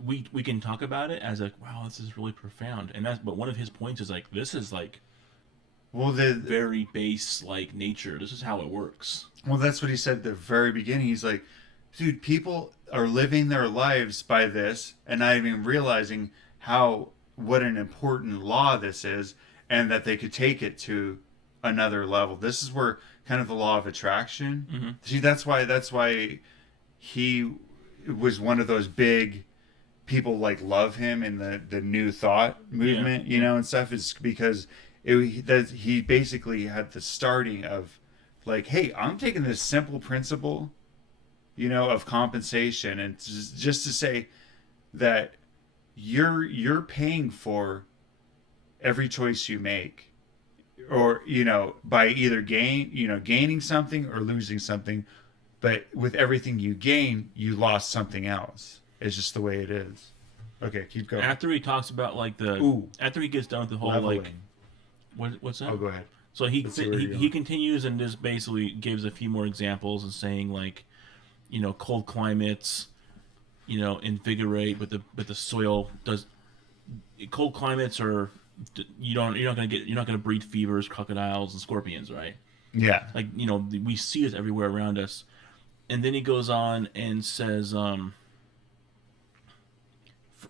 We can talk about it as like, wow, this is really profound, and that's. But one of his points is like, this is like Well, very base like nature. This is how it works. that's what he said at the very beginning. He's like, dude, people are living their lives by this and not even realizing what an important law this is, and that they could take it to another level. This is where kind of the law of attraction. Mm-hmm. See, that's why he was one of those big people like love him in the New Thought movement, Yeah. you know, and stuff. Is because that he basically had the starting of like, hey, I'm taking this simple principle, you know, of compensation, and just to say that you're paying for every choice you make, or you know, by either gaining something or losing something, but with everything you gain, you lost something else. It's just the way it is. Okay, keep going. After he talks about like Ooh, after he gets done with the whole leveling. like what's that? Oh, go ahead. So Let's see where you're he going. continues and just basically gives a few more examples and saying like, cold climates, invigorate, but the soil does. Cold climates are you're not gonna breed fevers, crocodiles, and scorpions, right? Yeah. Like we see it everywhere around us. And then he goes on and says,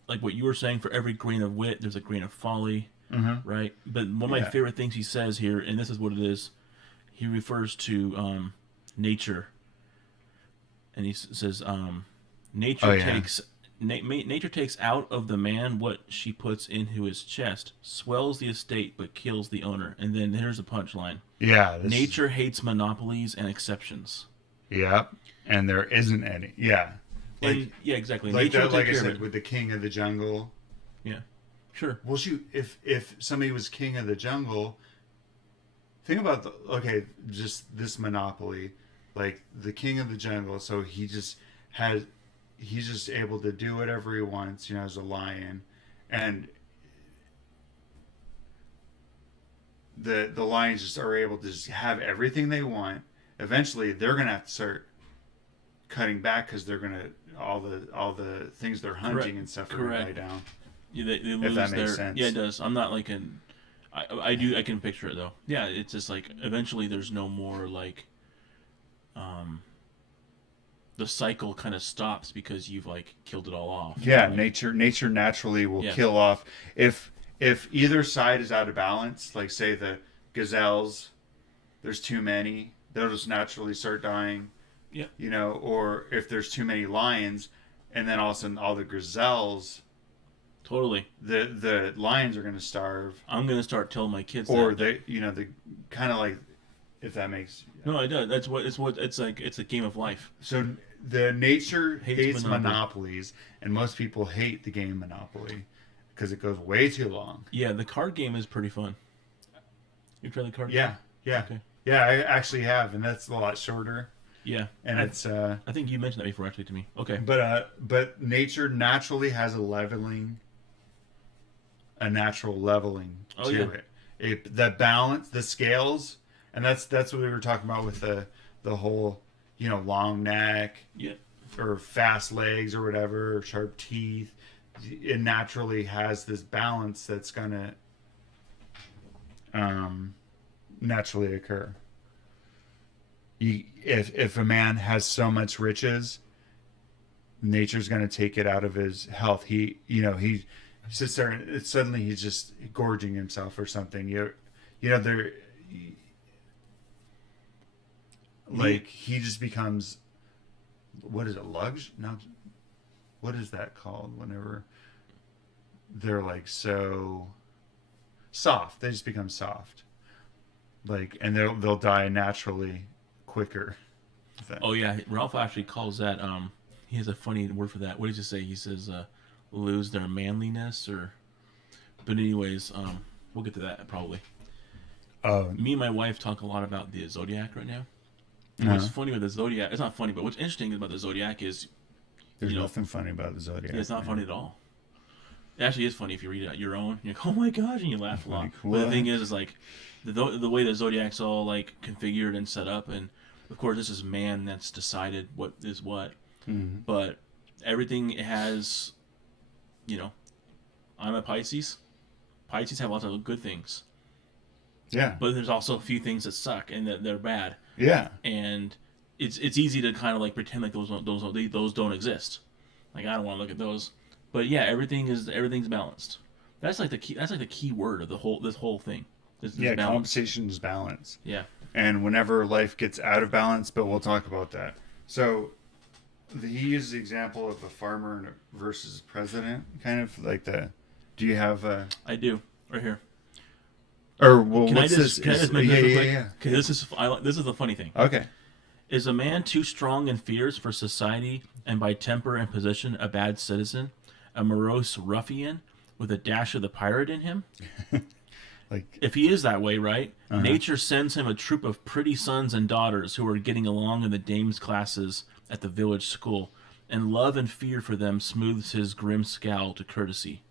like what you were saying, for every grain of wit, there's a grain of folly, Mm-hmm. right? But one of my Yeah. favorite things he says here, and this is what it is, he refers to nature, and he says, nature Oh yeah. nature takes out of the man what she puts into his chest, swells the estate but kills the owner. And then here's the punchline: Yeah. nature hates monopolies and exceptions. Yeah. And there isn't any. Yeah. And yeah, exactly. Like Nature that. will take Like I care of said, it. with the king of the jungle. Yeah, sure. Well, shoot, if somebody was king of the jungle, think about just this monopoly, like the king of the jungle. So he's just able to do whatever he wants, you know, as a lion, and the lions just are able to just have everything they want. Eventually, they're gonna have to start cutting back because they're gonna all the things they're hunting Correct. and stuff are gonna die Correct. down. Yeah, they lose that makes their. sense. Yeah, it does. I'm not like an. I can picture it though. Yeah, it's just like eventually there's no more like. The cycle kind of stops because you've like killed it all off. Yeah, Like, nature naturally will Yeah. kill off if either side is out of balance. Like say the gazelles, there's too many, they'll just naturally start dying. Yeah. You know, or if there's too many lions, and then all of a sudden all the gazelles, Totally. the lions are going to starve, I'm gonna start telling my kids or that. the kind of like, if that makes. No, I do. That's what it's like. It's a game of life. So the nature Hates hates monopolies, and most people hate the game Monopoly because it goes way too long. Yeah, the card game is pretty fun. You tried the card Yeah, game? yeah, Okay. yeah. I actually have, and that's a lot shorter. Yeah. And I think you mentioned that before actually to me. Okay. but nature naturally has a leveling a natural leveling Oh, to yeah. it. The balance, the scales, and that's what we were talking about with the whole, long neck Yeah. or fast legs or whatever, or sharp teeth. It naturally has this balance that's gonna um, naturally occur. If a man has so much riches, nature's going to take it out of his health. He sits there and suddenly he's just gorging himself or something. There, like he just becomes, what is it, lugs? No, what is that called? Whenever they're like so soft, they just become soft. Like, and they'll die naturally quicker. Oh yeah, Ralph actually calls that. He has a funny word for that. What does he say? He says, "lose their manliness," or. But anyways, we'll get to that probably. Oh, Me and my wife talk a lot about the zodiac right now. And uh what's funny with the zodiac? It's not funny, but what's interesting about the zodiac is, there's you know, nothing funny about the zodiac. yeah, it's not Man. funny at all. It actually is funny if you read it on your own. You're like, oh my gosh, and you laugh a lot. Like, But the what? thing is like the way the zodiac's all like configured and set up, and of course this is man that's decided what is what. Mm. But everything has, you know, I'm a Pisces. Pisces have lots of good things, Yeah. but there's also a few things that suck and that they're bad, Yeah. and it's easy to kind of like pretend like those don't exist. Like I don't want to look at those, but yeah, everything's balanced. That's like the key. That's like the key word of this whole thing. Is Yeah. balance. Compensation is balance. Yeah. And whenever life gets out of balance, but we'll talk about that. So he uses the example of a farmer versus president, kind of like the. Do you have a? I do right here. Or well, Can what's I just this? can I just make this real quick? Yeah. Okay, this is the funny thing. Okay. Is a man too strong and fierce for society, and by temper and position a bad citizen, a morose ruffian with a dash of the pirate in him? Like. If he is that way, right? Uh-huh. Nature sends him a troop of pretty sons and daughters who are getting along in the dames' classes at the village school, and love and fear for them smooths his grim scowl to courtesy.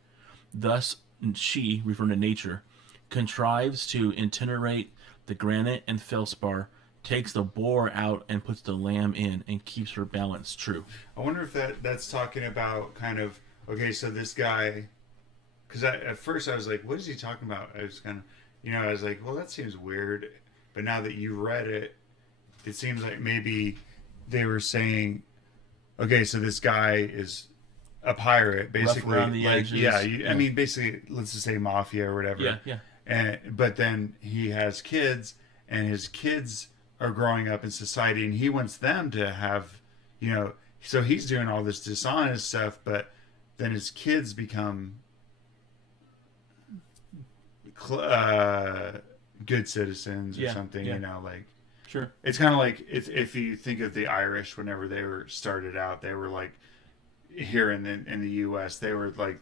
Thus she, referring to nature, contrives to itinerate the granite and felspar, takes the boar out and puts the lamb in, and keeps her balance true. I wonder if that's talking about kind of okay. So this guy, because at first I was like, what is he talking about? I was kind of, I was like, well, that seems weird. But now that you read it, it seems like maybe they were saying, okay, so this guy is a pirate, basically. Rough around the Like, edges. yeah, Yeah. I mean, basically, let's just say mafia or whatever. Yeah, yeah. But then he has kids, and his kids are growing up in society, and he wants them to have, so he's doing all this dishonest stuff, but then his kids become good citizens or Yeah, something, yeah. like Sure. it's kind of like if you think of the Irish whenever they were started out, they were like here in the U.S. they were like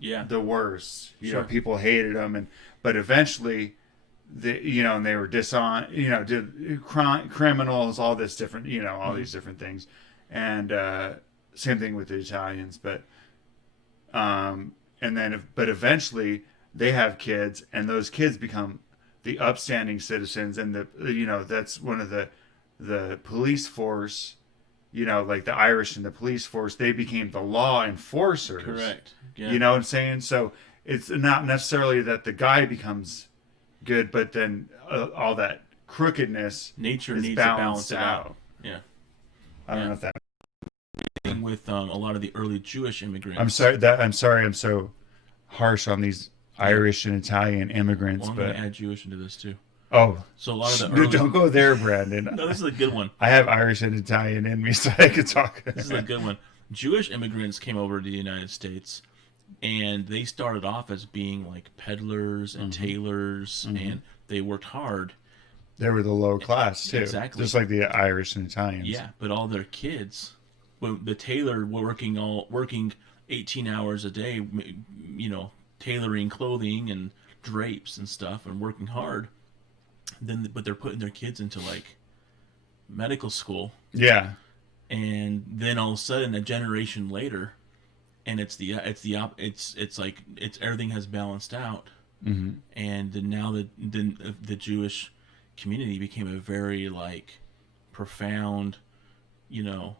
Yeah. the worst. Sure. People hated them, but eventually, and they were did criminals, all this different, all Mm-hmm. these different things, and same thing with the Italians, but and then but eventually they have kids, and those kids become the upstanding citizens, and that's one of the police force. Like the Irish in the police force, they became the law enforcers. Correct. Yeah. You know what I'm saying? So it's not necessarily that the guy becomes good, but then all that crookedness Nature is needs to balance balanced it out. out. Yeah. I don't know if that. Thing with a lot of the early Jewish immigrants. I'm sorry. I'm so harsh on these Irish and Italian immigrants, Well, I'm but going to add Jewish into this too. oh, So a lot of the early. don't go there, Brandon. No, this is a good one. I have Irish and Italian in me, so I could talk. This is a good one. Jewish immigrants came over to the United States, and they started off as being like peddlers and tailors, and they worked hard. They were the lower class too, Exactly. just like the Irish and Italians. Yeah, but all their kids, when the tailor were working 18 hours a day, tailoring clothing and drapes and stuff, and working hard. But they're putting their kids into like medical school, Yeah. and then all of a sudden, a generation later, and it's like it's everything has balanced out, Mm-hmm. and then now the Jewish community became a very like profound, you know,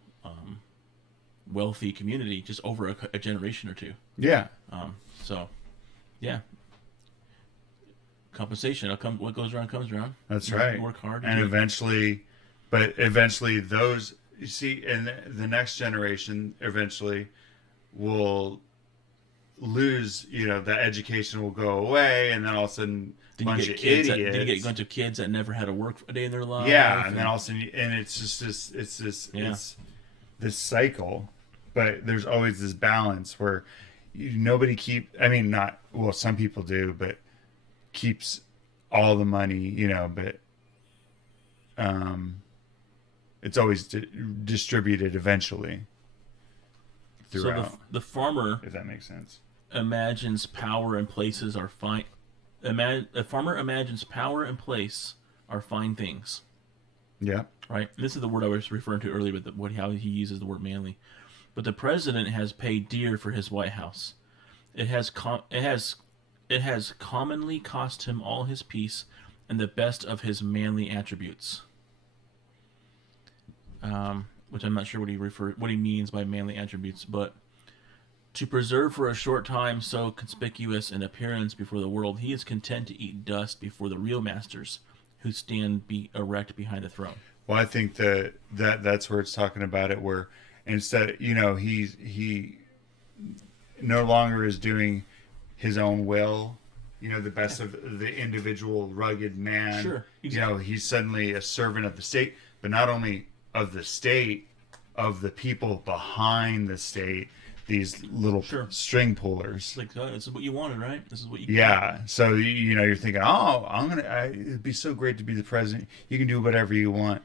wealthy community just over a generation or two. Yeah, So yeah, compensation. What goes around comes around. that's You right. work hard. And eventually those, you see, and the next generation eventually will lose, the education will go away, and then all of a sudden a Then you bunch get of kids that then you get a idiots. bunch of kids that never had to work a day in their Yeah, life. and then all of a sudden, and it's just Yeah. it's this cycle, but there's always this balance where nobody I mean, not, well, some people do, but keeps all the money, but um, it's always distributed eventually So throughout, the farmer if that makes sense. imagines power and places are fine. A farmer imagines power and place are fine things, Yeah. right? This is the word I was referring to earlier, with how he uses the word manly. But the president has paid dear for his White House. It has commonly cost him all his peace and the best of his manly attributes. Which I'm not sure what he means by manly attributes, but to preserve for a short time so conspicuous an appearance before the world, he is content to eat dust before the real masters, who stand erect behind the throne. Well, I think that's where it's talking about it, where instead, he no longer is doing his own will, the best of the individual rugged man. Sure, exactly. He's suddenly a servant of the state, but not only of the state, of the people behind the state, these little Sure. string pullers. Like, this is what you wanted, right? This is what you Yeah. So, you're thinking, oh, it'd be so great to be the president. You can do whatever you want.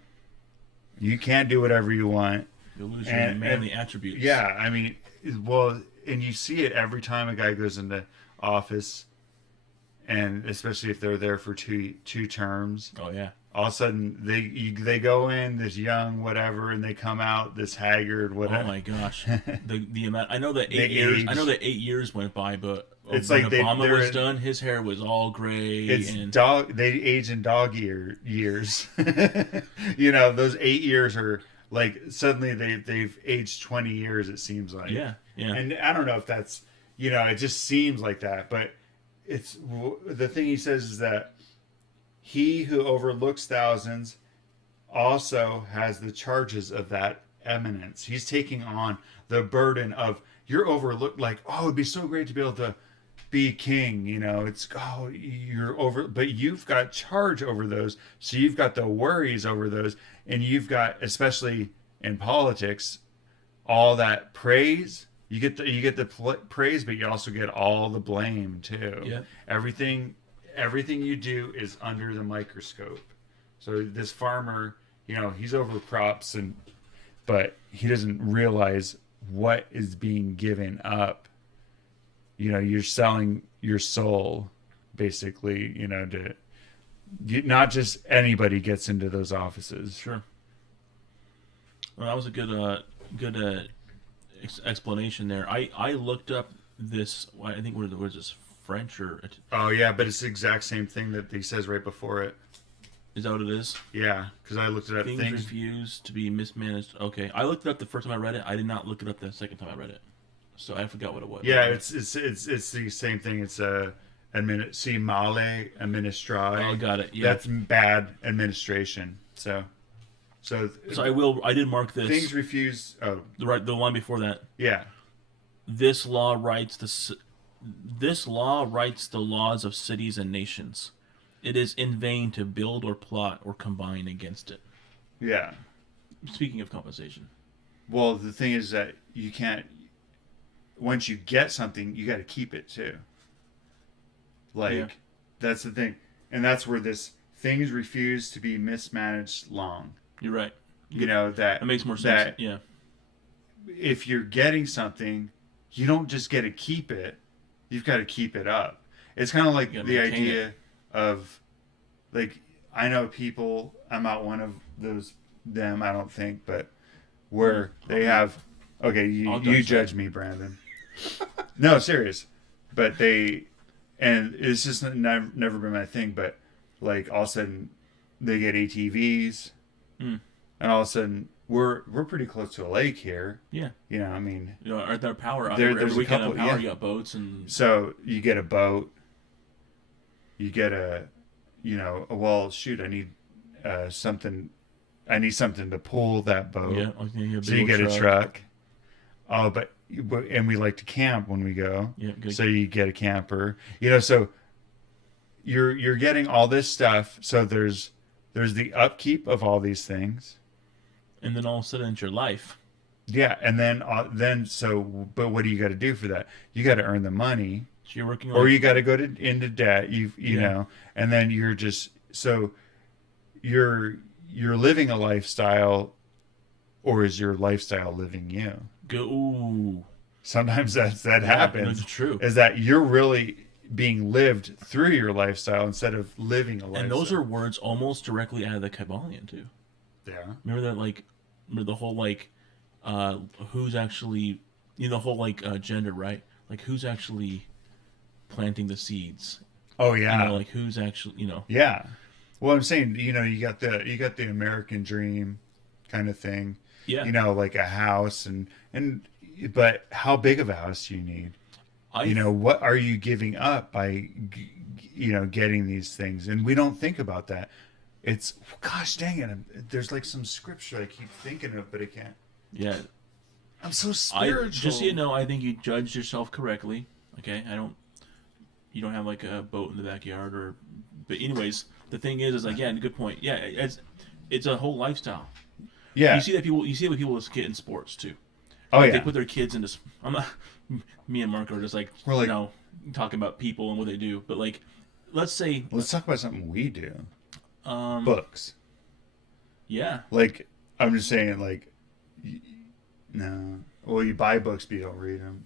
You can't do whatever you want. You'll lose your manly attributes. Yeah, I mean, well, and you see it every time a guy goes into office, and especially if they're there for two terms. Oh yeah. All of a sudden, they go in this young whatever, and they come out this haggard whatever. Oh my gosh. The amount. I know that They 8 years. I age. know that 8 years went by, but It's when like Obama was done, his hair was all gray. It's and They age in dog years. Those 8 years are like suddenly they've aged 20 years. It seems like. yeah. And I don't know if that's it just seems like that, but it's the thing he says is that he who overlooks thousands also has the charges of that eminence. He's taking on the burden of you're overlooked. Like, oh, it'd be so great to be able to be king. You're over, but you've got charge over those. So you've got the worries over those, and you've got, especially in politics, all that praise. You get the praise, but you also get all the blame too. Yeah. Everything you do is under the microscope. So this farmer, he's over crops, but he doesn't realize what is being given up. You're selling your soul, basically. Not just anybody gets into those offices. Sure. Well, that was a good explanation there. I looked up this. I think what was this, French or? Oh yeah, but it's the exact same thing that he says right before it. Is that what it is? Yeah, because I looked it up. Things refuse to be mismanaged. Okay, I looked it up the first time I read it. I did not look it up the second time I read it, so I forgot what it was. Yeah, it's the same thing. It's si male administrare. Oh, got it. Yeah, That's bad administration. So I did mark this. Things refuse. Oh, the one before that. yeah. This law writes the laws of cities and nations. It is in vain to build or plot or combine against it. Yeah. Speaking of compensation. Well, the thing is that you can't. Once you get something, you got to keep it too. That's the thing, and that's where this things refuse to be mismanaged long. You're right. That makes more sense. Yeah. If you're getting something, you don't just get to keep it. You've got to keep it up. It's kind of like the idea of, like, I know people. I'm not one of them. I don't think, but where they have. Okay, you judge me, Brandon. No, serious. But they, and it's just never been my thing. But like all of a sudden, they get ATVs, Mm, and all of a sudden we're pretty close to a lake here. yeah. You know, I mean, You know, aren't there power every there's a weekend on couple. power? Yeah. You got boats and So you get a boat, you get a, well, shoot, I need something. I need something to pull that boat. yeah, like, you So big you old get a truck. truck. Oh, and we like to camp when we go. Yeah, good. So you get a camper. So you're getting all this stuff. So there's the upkeep of all these things. And then all of a sudden it's your life. Yeah, and but what do you got to do for that? You got to earn the money, So you're working or like you got to go into debt. You Yeah. know, and then you're just so you're living a lifestyle, or is your lifestyle living you? go. Ooh, Sometimes that yeah, happens. it's true. Is that you're really being lived through your lifestyle instead of living a lifestyle. And those are words almost directly out of the Kybalion too. yeah. Remember that, like, remember the whole like, who's actually, the whole like gender, right? Like who's actually planting the seeds? Oh yeah. Like who's actually, Yeah. Well, I'm saying, you got the American dream kind of thing. yeah. Like a house and but how big of a house do you need? I What are you giving up by getting these things? And we don't think about that. It's gosh dang it. There's like some scripture I keep thinking of, but I can't. yeah. I'm so I spiritual. just so you know, I think you judged yourself correctly. Okay, you don't have like a boat in the backyard or, but anyways, the thing is like, yeah, good point. Yeah, it's a whole lifestyle. Yeah. You see what people get in sports too. Oh Like, yeah. they put their kids into. I'm not. Me and Mark are just like, We're like- talking about people and what they do. But like, let's say, Let's talk about something we do. um, Books. yeah, Like I'm just saying, like, no. Well, you buy books, but you don't read them.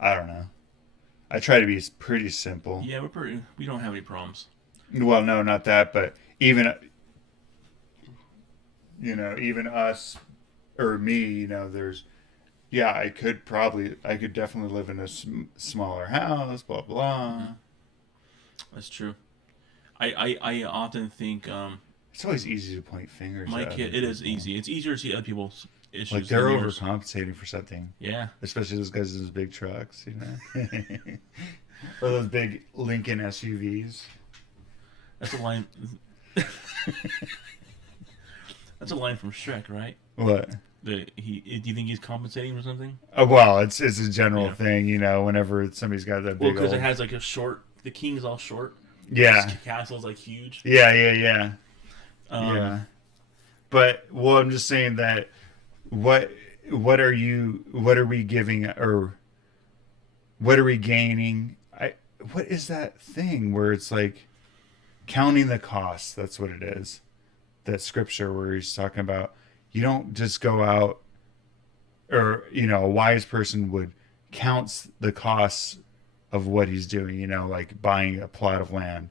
I don't know. I try to be pretty simple. yeah, we don't have any problems. Well, no, not that, but even us or me, yeah, I could definitely live in a smaller house, blah blah. That's true. I often think It's always easy to point fingers. my at kid. other It is people. easy. It's easier to see other people's issues. Like they're than yours. overcompensating for something, Yeah, especially those guys in those big trucks, or those big Lincoln SUVs. that's a line. That's a line from Shrek, right? What? Do you think he's compensating for something? Well, it's a general Yeah. thing, whenever somebody's got that Well, big because old... it has like a short. The king is all short. Yeah. His castle's like huge. Yeah. Um, But well, I'm just saying that what are we giving, or what are we gaining? What is that thing where it's like counting the costs? That's what it is. That scripture where he's talking about, you don't just go out, or a wise person would count the costs of what he's doing, like buying a plot of land.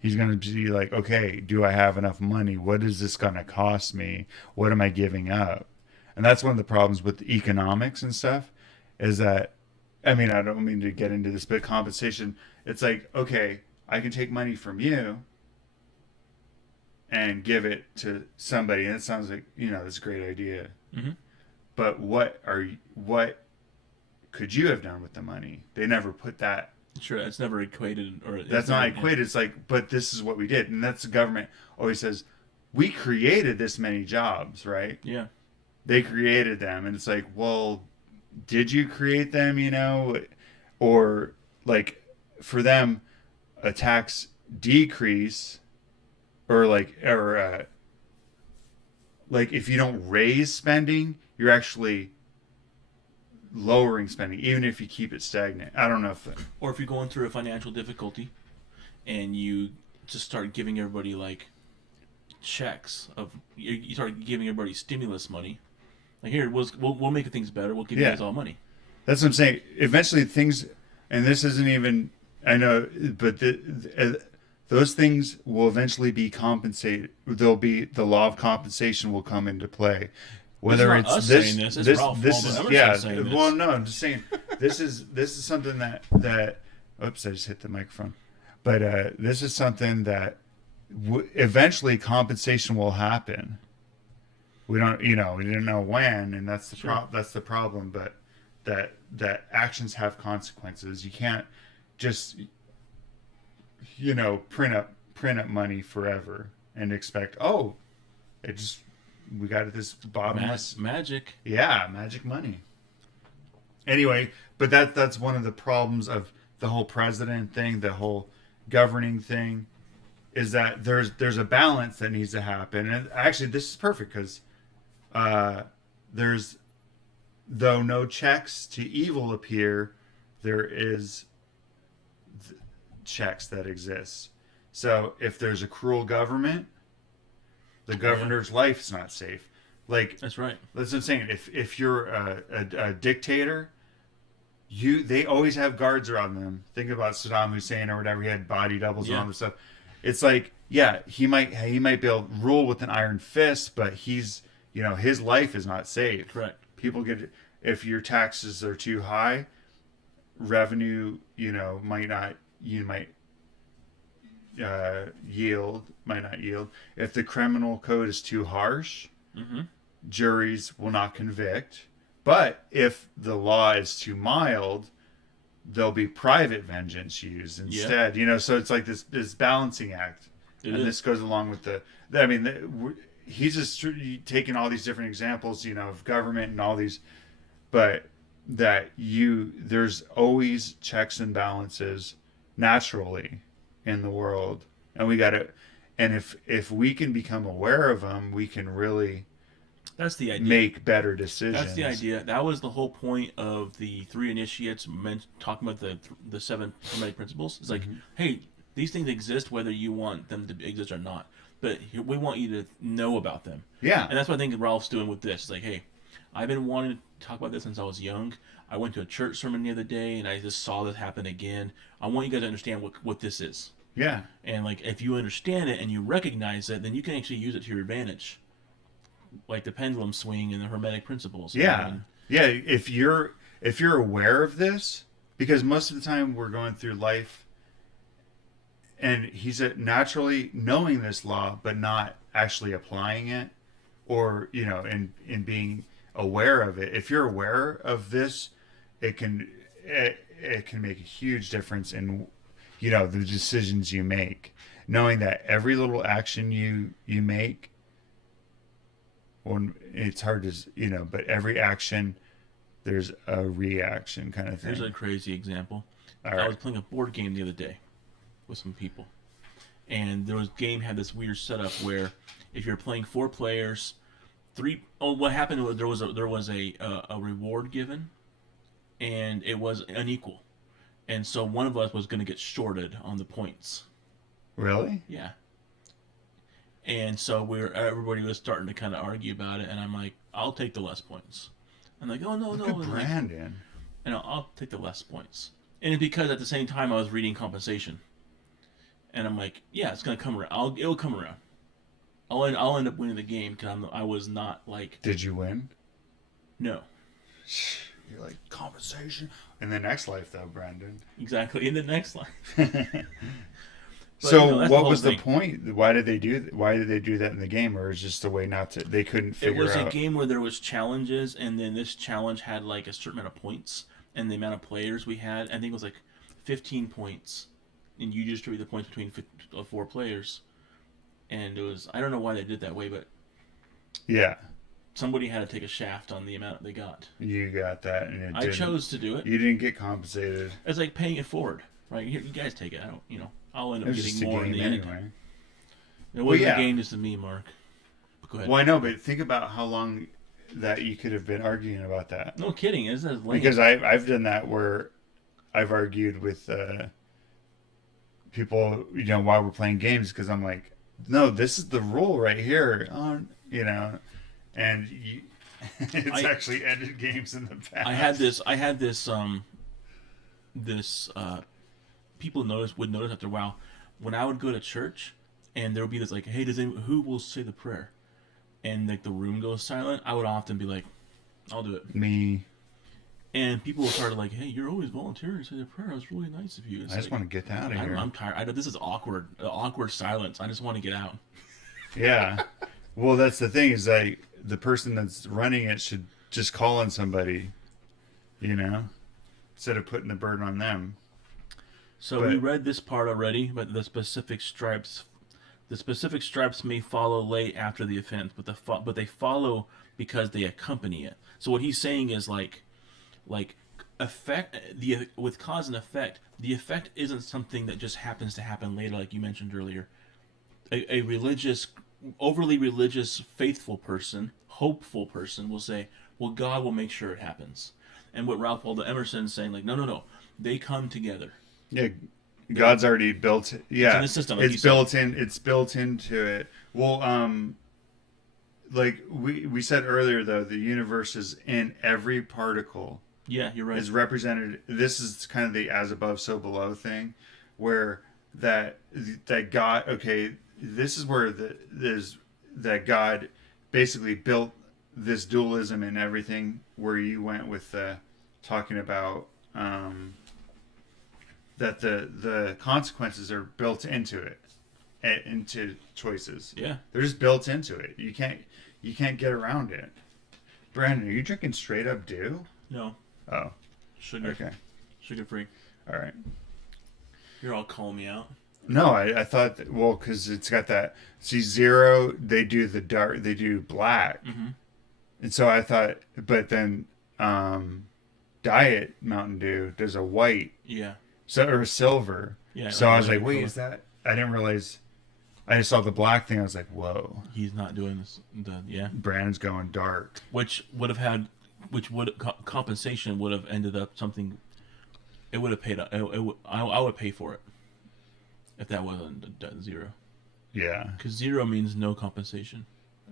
He's going to be like, okay, do I have enough money? What is this going to cost me? What am I giving up? And that's one of the problems with economics and stuff, is that, I mean, I don't mean to get into this, but compensation, it's like, okay, I can take money from you and give it to somebody. And it sounds like, that's a great idea. Mm-hmm. But what could you have done with the money? They never put that. Sure, that's never equated, or That's not equated. It's like, but this is what we did. And that's the government always says, we created this many jobs, right? Yeah, They created them. And it's like, well, did you create them, Or like for them, a tax decrease, or like if you don't raise spending, you're actually lowering spending, even if you keep it stagnant. I don't know if or if you're going through a financial difficulty, and you just start giving everybody like checks of you start giving everybody stimulus money. Like, here, we'll make things better. We'll give you Yeah. guys all money. that's what I'm saying. Eventually, things, and this isn't even, I know, but those things will eventually be compensated. The law of compensation will come into play, whether not it's us this, saying this. It's this, Ralph this Waldo is Emerson yeah. saying this. Well, no, I'm just saying this is something that. Oops, I just hit the microphone. But this is something that eventually compensation will happen. We don't, we didn't know when, and that's the that's the problem. But that actions have consequences. You can't just print up money forever and expect it just we got this bottomless magic. Yeah, magic money. Anyway, but that's one of the problems of the whole president thing, the whole governing thing, is that there's a balance that needs to happen. And actually, this is perfect because there's though no checks to evil appear, there is checks that exist. So if there's a cruel government, the governor's life is not safe. Like That's right. That's what I'm saying. If you're a dictator, they always have guards around them. Think about Saddam Hussein or whatever. He had body doubles and all this stuff. It's like, yeah, he might be able to rule with an iron fist, but his life is not safe. Correct. People if your taxes are too high, revenue might not yield. If the criminal code is too harsh, juries will not convict. But if the law is too mild, there'll be private vengeance used instead. So it's like this balancing act. This goes along with he's just taking all these different examples, of government and all these, but there's always checks and balances naturally in the world, and if we can become aware of them, we can really That's the idea. Make better decisions. That's the idea. That was the whole point of the three initiates talking about the seven hermetic principles. It's like, hey, these things exist whether you want them to exist or not. But we want you to know about them. Yeah. And that's what I think Ralph's doing with this. It's like, hey, I've been wanting to talk about this since I was young. I went to a church sermon the other day, and I just saw this happen again. I want you guys to understand what this is. Yeah. And, like, if you understand it and you recognize it, then you can actually use it to your advantage. Like the pendulum swing and the hermetic principles. Yeah. Yeah. If you're aware of this, because most of the time we're going through life, and he's naturally knowing this law, but not actually applying it, or in being aware of it. If you're aware of this, it can make a huge difference in the decisions you make, knowing that every little action you make, it's hard to but every action there's a reaction kind of thing. Here's a crazy example. All right. I was playing a board game the other day with some people, and game had this weird setup where if you're playing 4 players, what happened was there was a reward given, and it was unequal, and so one of us was going to get shorted on the points. Really? Yeah. And so everybody was starting to kind of argue about it, and I'm like, I'll take the less points. I'm like, oh no. Look at Brandon. And I'll take the less points. And it's because at the same time I was reading compensation, and I'm like, yeah, it's gonna come around. It'll come around. I'll end up winning the game because I was not like. Did you win? No. You're like compensation in the next life, though, Brandon. Exactly, in the next life. But, so what was the point? Why did they do that in the game, or is it just a way not to? They couldn't figure out. It was a game where there was challenges, and then this challenge had like a certain amount of points, and the amount of players we had, I think it was like 15 points, and you distribute the points between 4 players, and it was, I don't know why they did that way, but yeah, somebody had to take a shaft on the amount they got. You got that, and I chose to do it. You didn't get compensated. It's like paying it forward, right? Here, you guys take it. I don't, I'll end up getting more in the anyway. end. It wasn't a game just to me, Mark. But go ahead. Well, I know, but think about how long that you could have been arguing about that. No kidding, isn't it lame? Because I've done that where I've argued with people, while we're playing games, because I'm like, no, this is the rule right here, and it's actually ended games in the past. I had this people would notice after a while when I would go to church, and there would be this like, hey, who will say the prayer? and like the room goes silent, I would often be like, I'll do it. Me. And people started like, "Hey, you're always volunteering to say the prayer. It's really nice of you." It's I just like, want to get out of here. I'm tired. I know this is awkward, awkward silence. I just want to get out. Yeah. Well, that's the thing is that the person that's running it should just call on somebody, you know, instead of putting the burden on them. So But we read this part already, but the specific stripes may follow late after the offense, but they follow because they accompany it. So what he's saying is like effect the with cause and effect. The effect isn't something that just happens to happen later, like you mentioned earlier. A religious, overly religious, faithful person, hopeful person will say, "Well, God will make sure it happens." And what Ralph Waldo Emerson is saying, like, no, no, no, they come together. yeah, God's already built it. It's in Yeah, the system, like you it's said. built in. It's built into it. Well, like we said earlier, though, the universe is in every particle Yeah, you're right. is represented. This is kind of the as above, so below thing, where that God. Okay, this is where there's that God basically built this dualism in everything. Where you went with talking about that the consequences are built into it, into choices. Yeah. They're just built into it. You can't get around it. Brandon, are you drinking straight up dew? No. Oh, Sugar. okay. Sugar free. All right. You're all calling me out. No, I thought that, well, because it's got that. See, zero, they do the dark, they do black, Mm-hmm. and so I thought, but then Diet Mountain Dew does a white, Yeah. so or a silver. Yeah. So I was like, wait, color. is that? I didn't realize. I just saw the black thing. I was like, whoa, He's not doing this. Yeah. Brandon's going dark. Which would have had, compensation would have ended up something. It would have paid. I would pay for it if that wasn't zero. Yeah. Because zero means no compensation.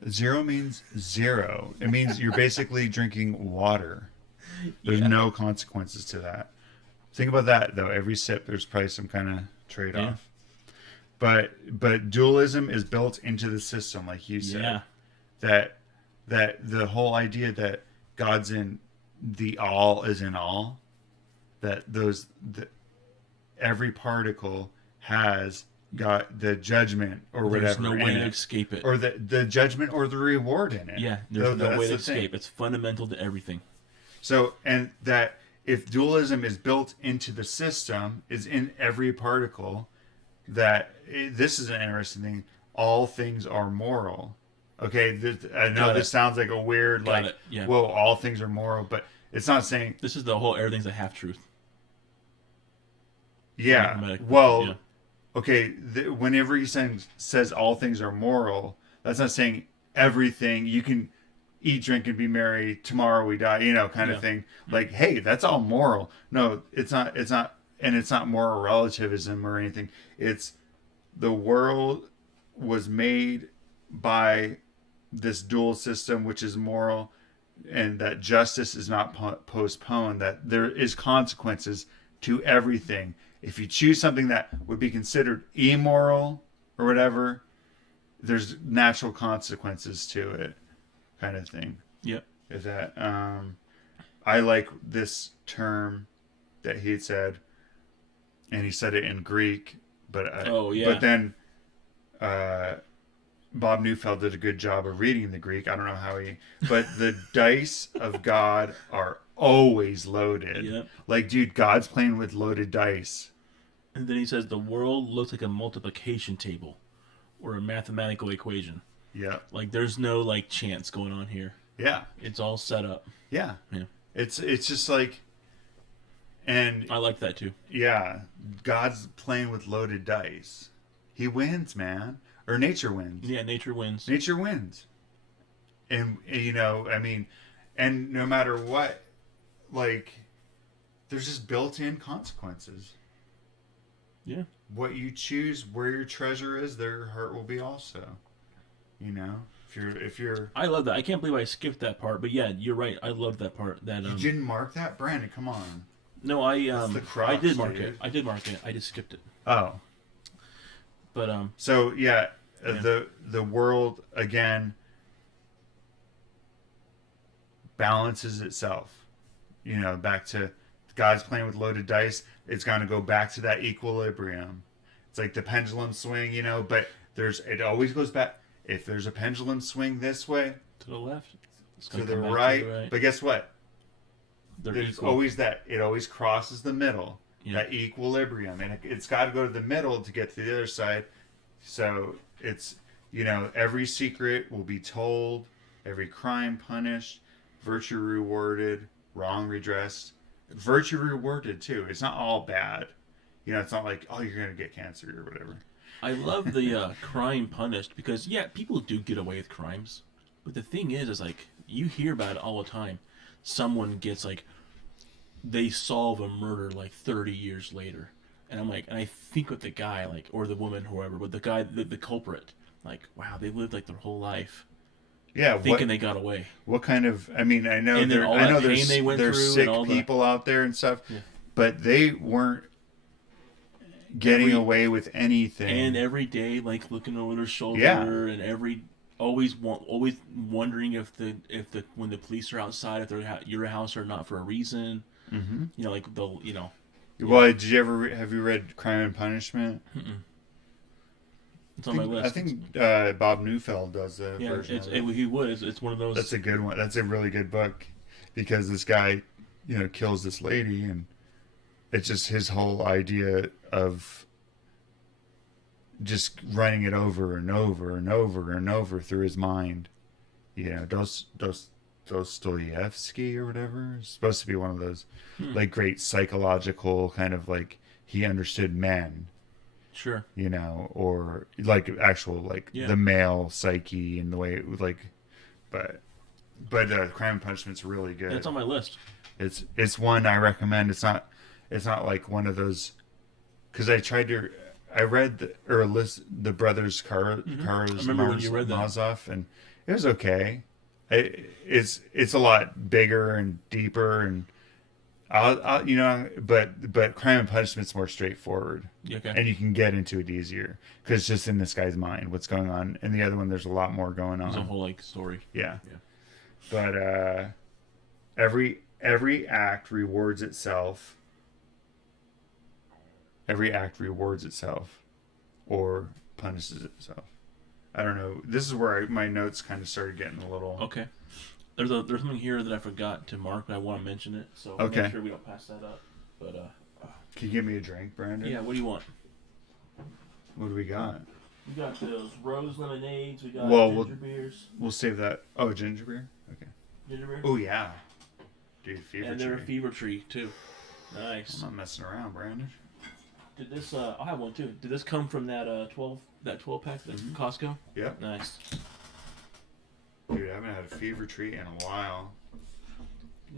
Zero means zero. It means you're basically drinking water. There's Yeah. no consequences to that. Think about that though. Every sip, there's probably some kind of trade off. But dualism is built into the system, like you said. Yeah. That the whole idea that God's in the all is in all. That every particle has got the judgment or There's whatever no way in to it. escape it. Or the judgment or the reward in it. Yeah. There's no That's way to the thing. escape. It's fundamental to everything. So, and that if dualism is built into the system, is in every particle, this is an interesting thing. All things are moral. Okay, I know Got this it. sounds like a weird, Got like, it. Yeah. whoa, all things are moral, but it's not saying, This is the whole everything's a half truth. yeah, Mathematic- well, yeah. okay, whenever he says all things are moral, that's not saying everything. You can eat, drink, and be merry. Tomorrow we die. Kind Yeah. of thing. Like, hey, that's all moral. No, it's not. It's not, and it's not moral relativism or anything. It's the world was made by this dual system, which is moral, and that justice is not postponed. That there is consequences to everything. If you choose something that would be considered immoral or whatever, there's natural consequences to it, kind of thing. Yep. Is that I like this term that he had said, and he said it in Greek, but but then Bob Neufeld did a good job of reading the Greek. I don't know how but the dice of God are always loaded. Yep. Like, dude, God's playing with loaded dice. And then he says the world looks like a multiplication table or a mathematical equation. Yeah. Like there's no like chance going on here. Yeah. It's all set up. Yeah. Yeah. It's just like, and I like that too. yeah, God's playing with loaded dice. He wins, man. Or nature wins. Yeah, nature wins. Nature wins. And I mean, and no matter what, like, there's just built-in consequences. Yeah. What you choose, where your treasure is, their heart will be also. If you're I love that. I can't believe I skipped that part, but yeah, you're right. I love that part. That you didn't mark that, Brandon. Come on. no, That's the crux, I did mark dude. it. I did mark it. I just skipped it. Oh. But So yeah, Yeah. the world again. balances itself. You know, back to God's playing with loaded dice. It's going to go back to that equilibrium. It's like the pendulum swing, you know, but it always goes back. If there's a pendulum swing this way, To the left. It's to gonna the come back right, to the right. but guess what? They're There's equal. always that. It always crosses the middle, Yeah. that equilibrium, and it's got to go to the middle to get to the other side. So it's, you know, every secret will be told, every crime punished, virtue rewarded, wrong redressed, virtue rewarded too. It's not all bad. You know, it's not like, oh, you're gonna get cancer or whatever. I love the crime punished because yeah, people do get away with crimes, but the thing is like you hear about it all the time. Someone gets like they solve a murder like 30 years later, and I'm like, and I think with the guy like or the woman, whoever, but the guy, the culprit, like wow, they lived like their whole life Yeah, thinking they got away. what kind of? I mean, I know And then all that pain they went there's through sick and all the- people out there and stuff, Yeah. but they weren't getting away with anything. And every day, like looking over their shoulder, Yeah. and always wondering if the when the police are outside, if they're at your house or not for a reason. Mm-hmm. You know, like the Well, did you ever have you read Crime and Punishment? it's on my list. I think Bob Neufeld does the yeah, version. it's of it. he would. It's one of those. That's a good one. That's a really good book because this guy, you know, kills this lady, and it's just his whole idea of just running it over and over and over and over through his mind. You know, Dostoevsky or whatever. It's supposed to be one of those like great psychological kind of like he understood men, Sure. you know, or like actual like Yeah. the male psyche and the way it would like, but Crime and Punishment's really good. It's on my list. It's one I recommend. It's not like one of those because I read the brothers Karamazov I remember when you read that. and it was okay. It's a lot bigger and deeper and I'll you know but Crime and Punishment's more straightforward. Yeah, okay. And you can get into it easier because it's just in this guy's mind what's going on. And the other one, there's a lot more going on. There's a whole like story. Yeah. Yeah. But every act rewards itself. Every act rewards itself or punishes itself. I don't know. This is where my notes kind of started getting a little. Okay. There's something here that I forgot to mark, but I want to mention it, so Okay. make sure we don't pass that up. But Can you give me a drink, Brandon? yeah, what do you want? What do we got? We got those rose lemonades. We got Well, ginger beers. We'll save that. Oh, ginger beer? Okay. Ginger beer. Oh, yeah. Dude, fever And tree. they're a fever tree too. Nice. I'm not messing around, Brandon. Did this? I'll have one too. Did this come from that 12 pack at Costco? Yep. Nice. Dude, I haven't had a fever tree in a while.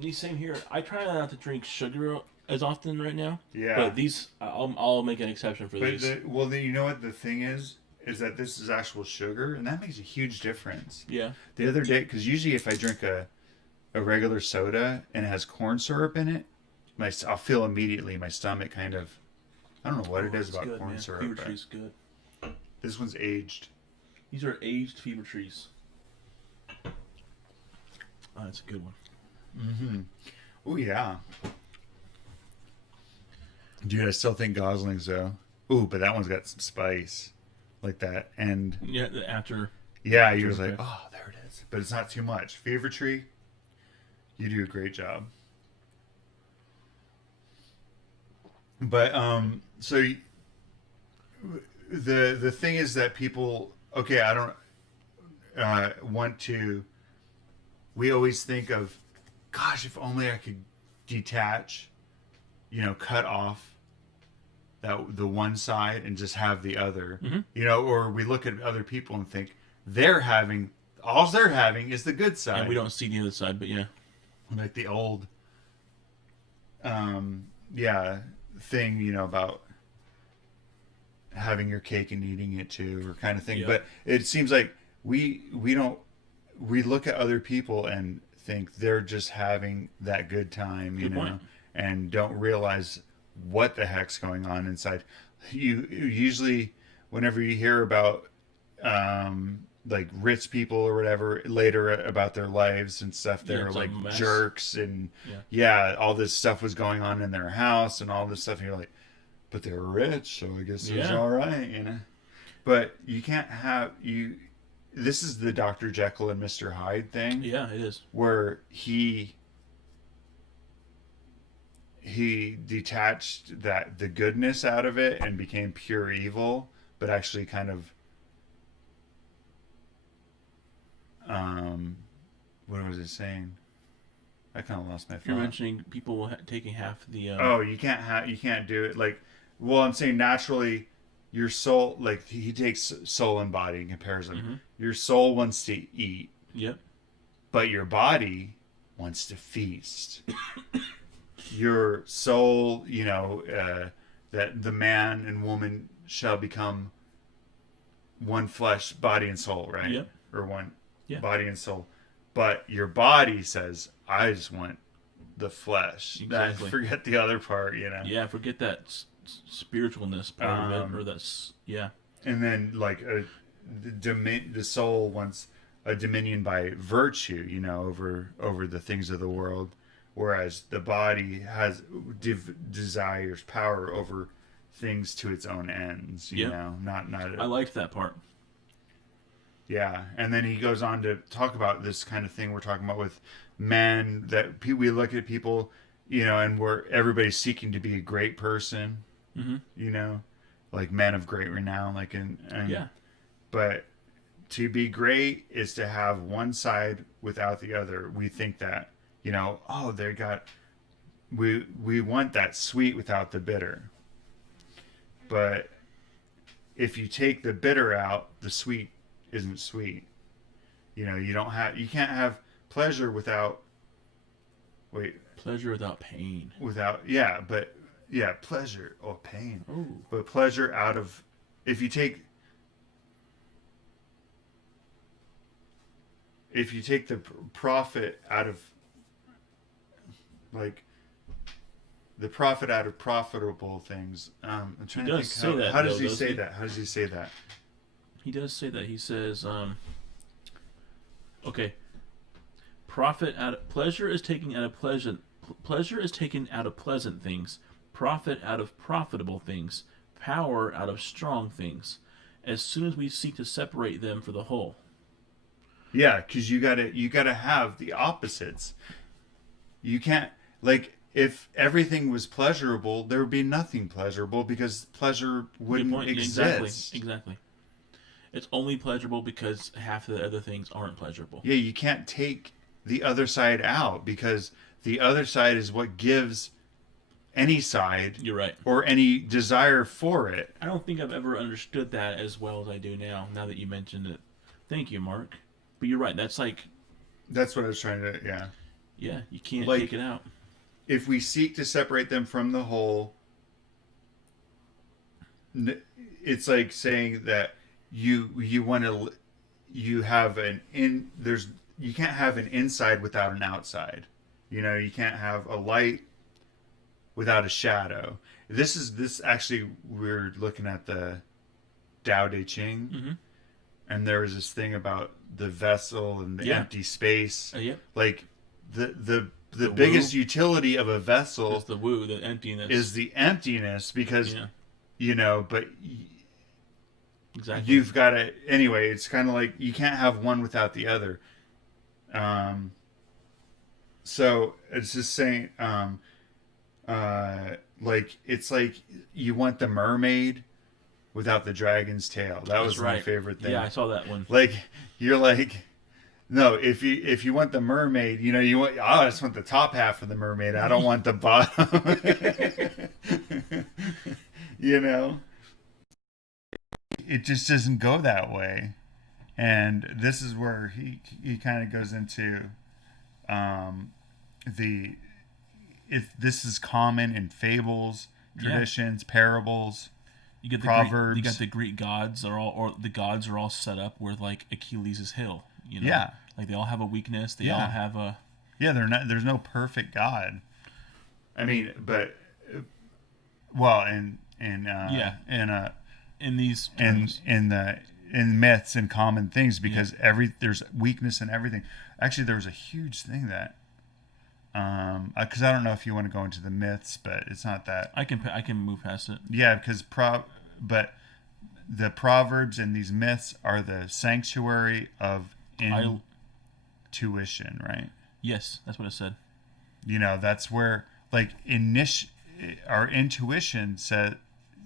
These same here. I try not to drink sugar as often right now. Yeah. But these, I'll make an exception for But these. you know what the thing is that this is actual sugar, and that makes a huge difference. Yeah. The other day, because usually if I drink a regular soda and it has corn syrup in it, I'll feel immediately my stomach kind of. I don't know what it is It's about good, corn man. syrup. Fever but tree's good. This one's aged. These are aged fever trees. Oh, that's a good one. Mm-hmm. Oh yeah. Dude, I still think Gosling's though. Ooh, but that one's got some spice, like that. And Yeah, after. yeah, you're like, Okay. oh, there it is. But it's not too much. Fever Tree, you do a great job. But so the thing is that people, okay, I don't want to. We always think of, gosh, if only I could detach, cut off the one side and just have the other, or we look at other people and think all they're having is the good side. And we don't see the other side, but yeah. Like the old, thing, about having your cake and eating it too, or kind of thing. Yeah. But it seems like we look at other people and think they're just having that good time, Good point. and don't realize what the heck's going on inside. You usually, whenever you hear about like rich people or whatever later about their lives and stuff. They Yeah, were it's a like mess. jerks, and Yeah. yeah, all this stuff was going on in their house and all this stuff. And you're like, but they were rich, so I guess it was Yeah. all right, you know. But you can't have you. This is the Dr. Jekyll and Mr. Hyde thing, Yeah, it is. where he detached that the goodness out of it and became pure evil, but actually kind of um, what was it saying? I kind of lost my You're thought. mentioning people taking half the. Oh, you can't do it like. Well, I'm saying naturally, your soul, like he takes soul and body and compares them. Mm-hmm. Your soul wants to eat, Yep. but your body wants to feast. Your soul, that the man and woman shall become one flesh, body and soul, right? Yep. Or one Yeah. body and soul. But your body says, I just want the flesh. Exactly. Forget the other part, you know? Yeah. Forget that spiritualness part of it, or that's yeah. And then, like, the soul wants a dominion by virtue, over the things of the world, whereas the body has desires power over things to its own ends. You Yep. know, not. I liked that part. Yeah, and then he goes on to talk about this kind of thing we're talking about with men that we look at people, and where everybody's seeking to be a great person, Mm-hmm. like men of great renown, like and Yeah. but to be great is to have one side without the other. We think that, oh, we want that sweet without the bitter. But if you take the bitter out, the sweet isn't sweet. You can't have pleasure without wait, Pleasure without pain. pleasure or pain. Oh. But pleasure out of if you take the profit out of like the profit out of profitable things. I'm trying to does think say that, how does though, he doesn't say he? that? How does he say that? He does say that. He says, okay, profit out of, pleasure is taken out of pleasure is taken out of pleasant things, profit out of profitable things, power out of strong things. As soon as we seek to separate them for the whole. Yeah, because you gotta have the opposites. You can't like if everything was pleasurable, there would be nothing pleasurable because pleasure Good wouldn't point. exist. Exactly. It's only pleasurable because half of the other things aren't pleasurable. Yeah, you can't take the other side out because the other side is what gives any side You're right. or any desire for it. I don't think I've ever understood that as well as I do now. Now that you mentioned it, thank you, Mark. But you're right. That's like, That's what I was trying to, yeah. yeah, you can't Like, take it out. if we seek to separate them from the whole, it's like saying that you want to you have an in there's you can't have an inside without an outside. You can't have a light without a shadow. This actually we're looking at the Tao Te Ching, Mm-hmm. and there was this thing about the vessel and the Yeah. empty space. Yep. Like the The biggest woo. utility of a vessel It's the woo, the emptiness. is the emptiness because yeah, but exactly. you've got to anyway. It's kind of like you can't have one without the other. So it's just saying, like it's like you want the mermaid without the dragon's tail. That That's was right. my favorite thing. Yeah, I saw that one. Like you're like, no, if you want the mermaid, you want. Oh, I just want the top half of the mermaid. I don't want the bottom. you know, it just doesn't go that way. And this is where he kind of goes into the if this is common in fables, traditions, parables. You get the Proverbs. you got the Greek gods or the gods are all set up with like Achilles' heel. Yeah. Like they all have a weakness. They Yeah. all have a. Yeah, there's no perfect God. I mean, but well, in Yeah. in In these in terms. in the in myths and common things, because there's weakness in everything. Actually, there was a huge thing that, because I don't know if you want to go into the myths, but it's not that. I can move past it. Yeah, because but the proverbs and these myths are the sanctuary of intuition, right? Yes, that's what it said. That's where like our intuition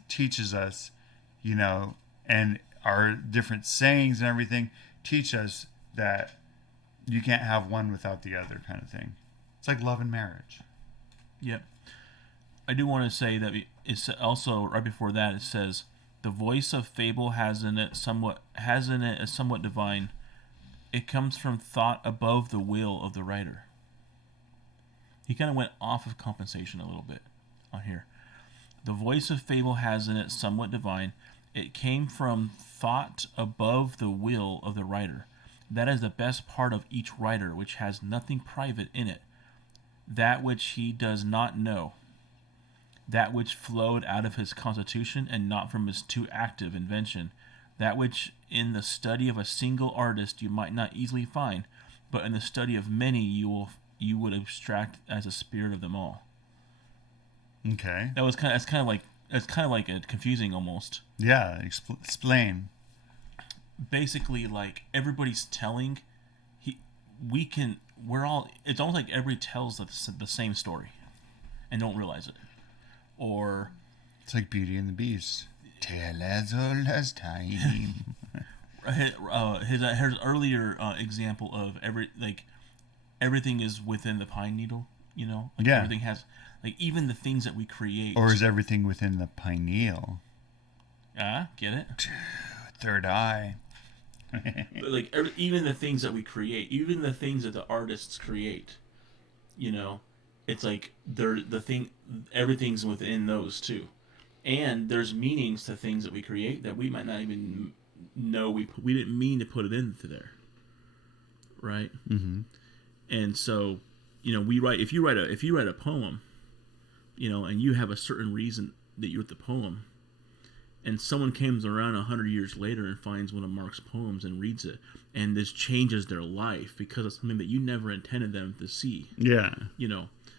teaches us, and our different sayings and everything teach us that you can't have one without the other, kind of thing. It's like love and marriage. Yep. I do want to say that it's also right before that it says the voice of fable has in it a somewhat divine. It comes from thought above the will of the writer. He kind of went off of compensation a little bit on here. The voice of fable has in it somewhat divine. It came from thought above the will of the writer. That is the best part of each writer, which has nothing private in it. That which he does not know. That which flowed out of his constitution and not from his too active invention. That which in the study of a single artist you might not easily find, but in the study of many you would abstract as a spirit of them all. Okay. That's kind of like a confusing almost. Yeah, explain. Basically, like everybody's telling, it's almost like everybody tells the same story, and don't realize it, or it's like Beauty and the Beast. Tale as old as time. His earlier example of everything is within the pine needle, like everything has, like even the things that we create. Or is everything within the pineal? Get it? Third eye. But like even the things that we create, even the things that the artists create, it's like everything's within those too, and there's meanings to things that we create that we might not even know we didn't mean to put it into there, right? Mm-hmm. And so, we write if you write a poem, and you have a certain reason that you wrote the poem. And someone comes around 100 years later and finds one of Mark's poems and reads it, and this changes their life because of something that you never intended them to see. Yeah.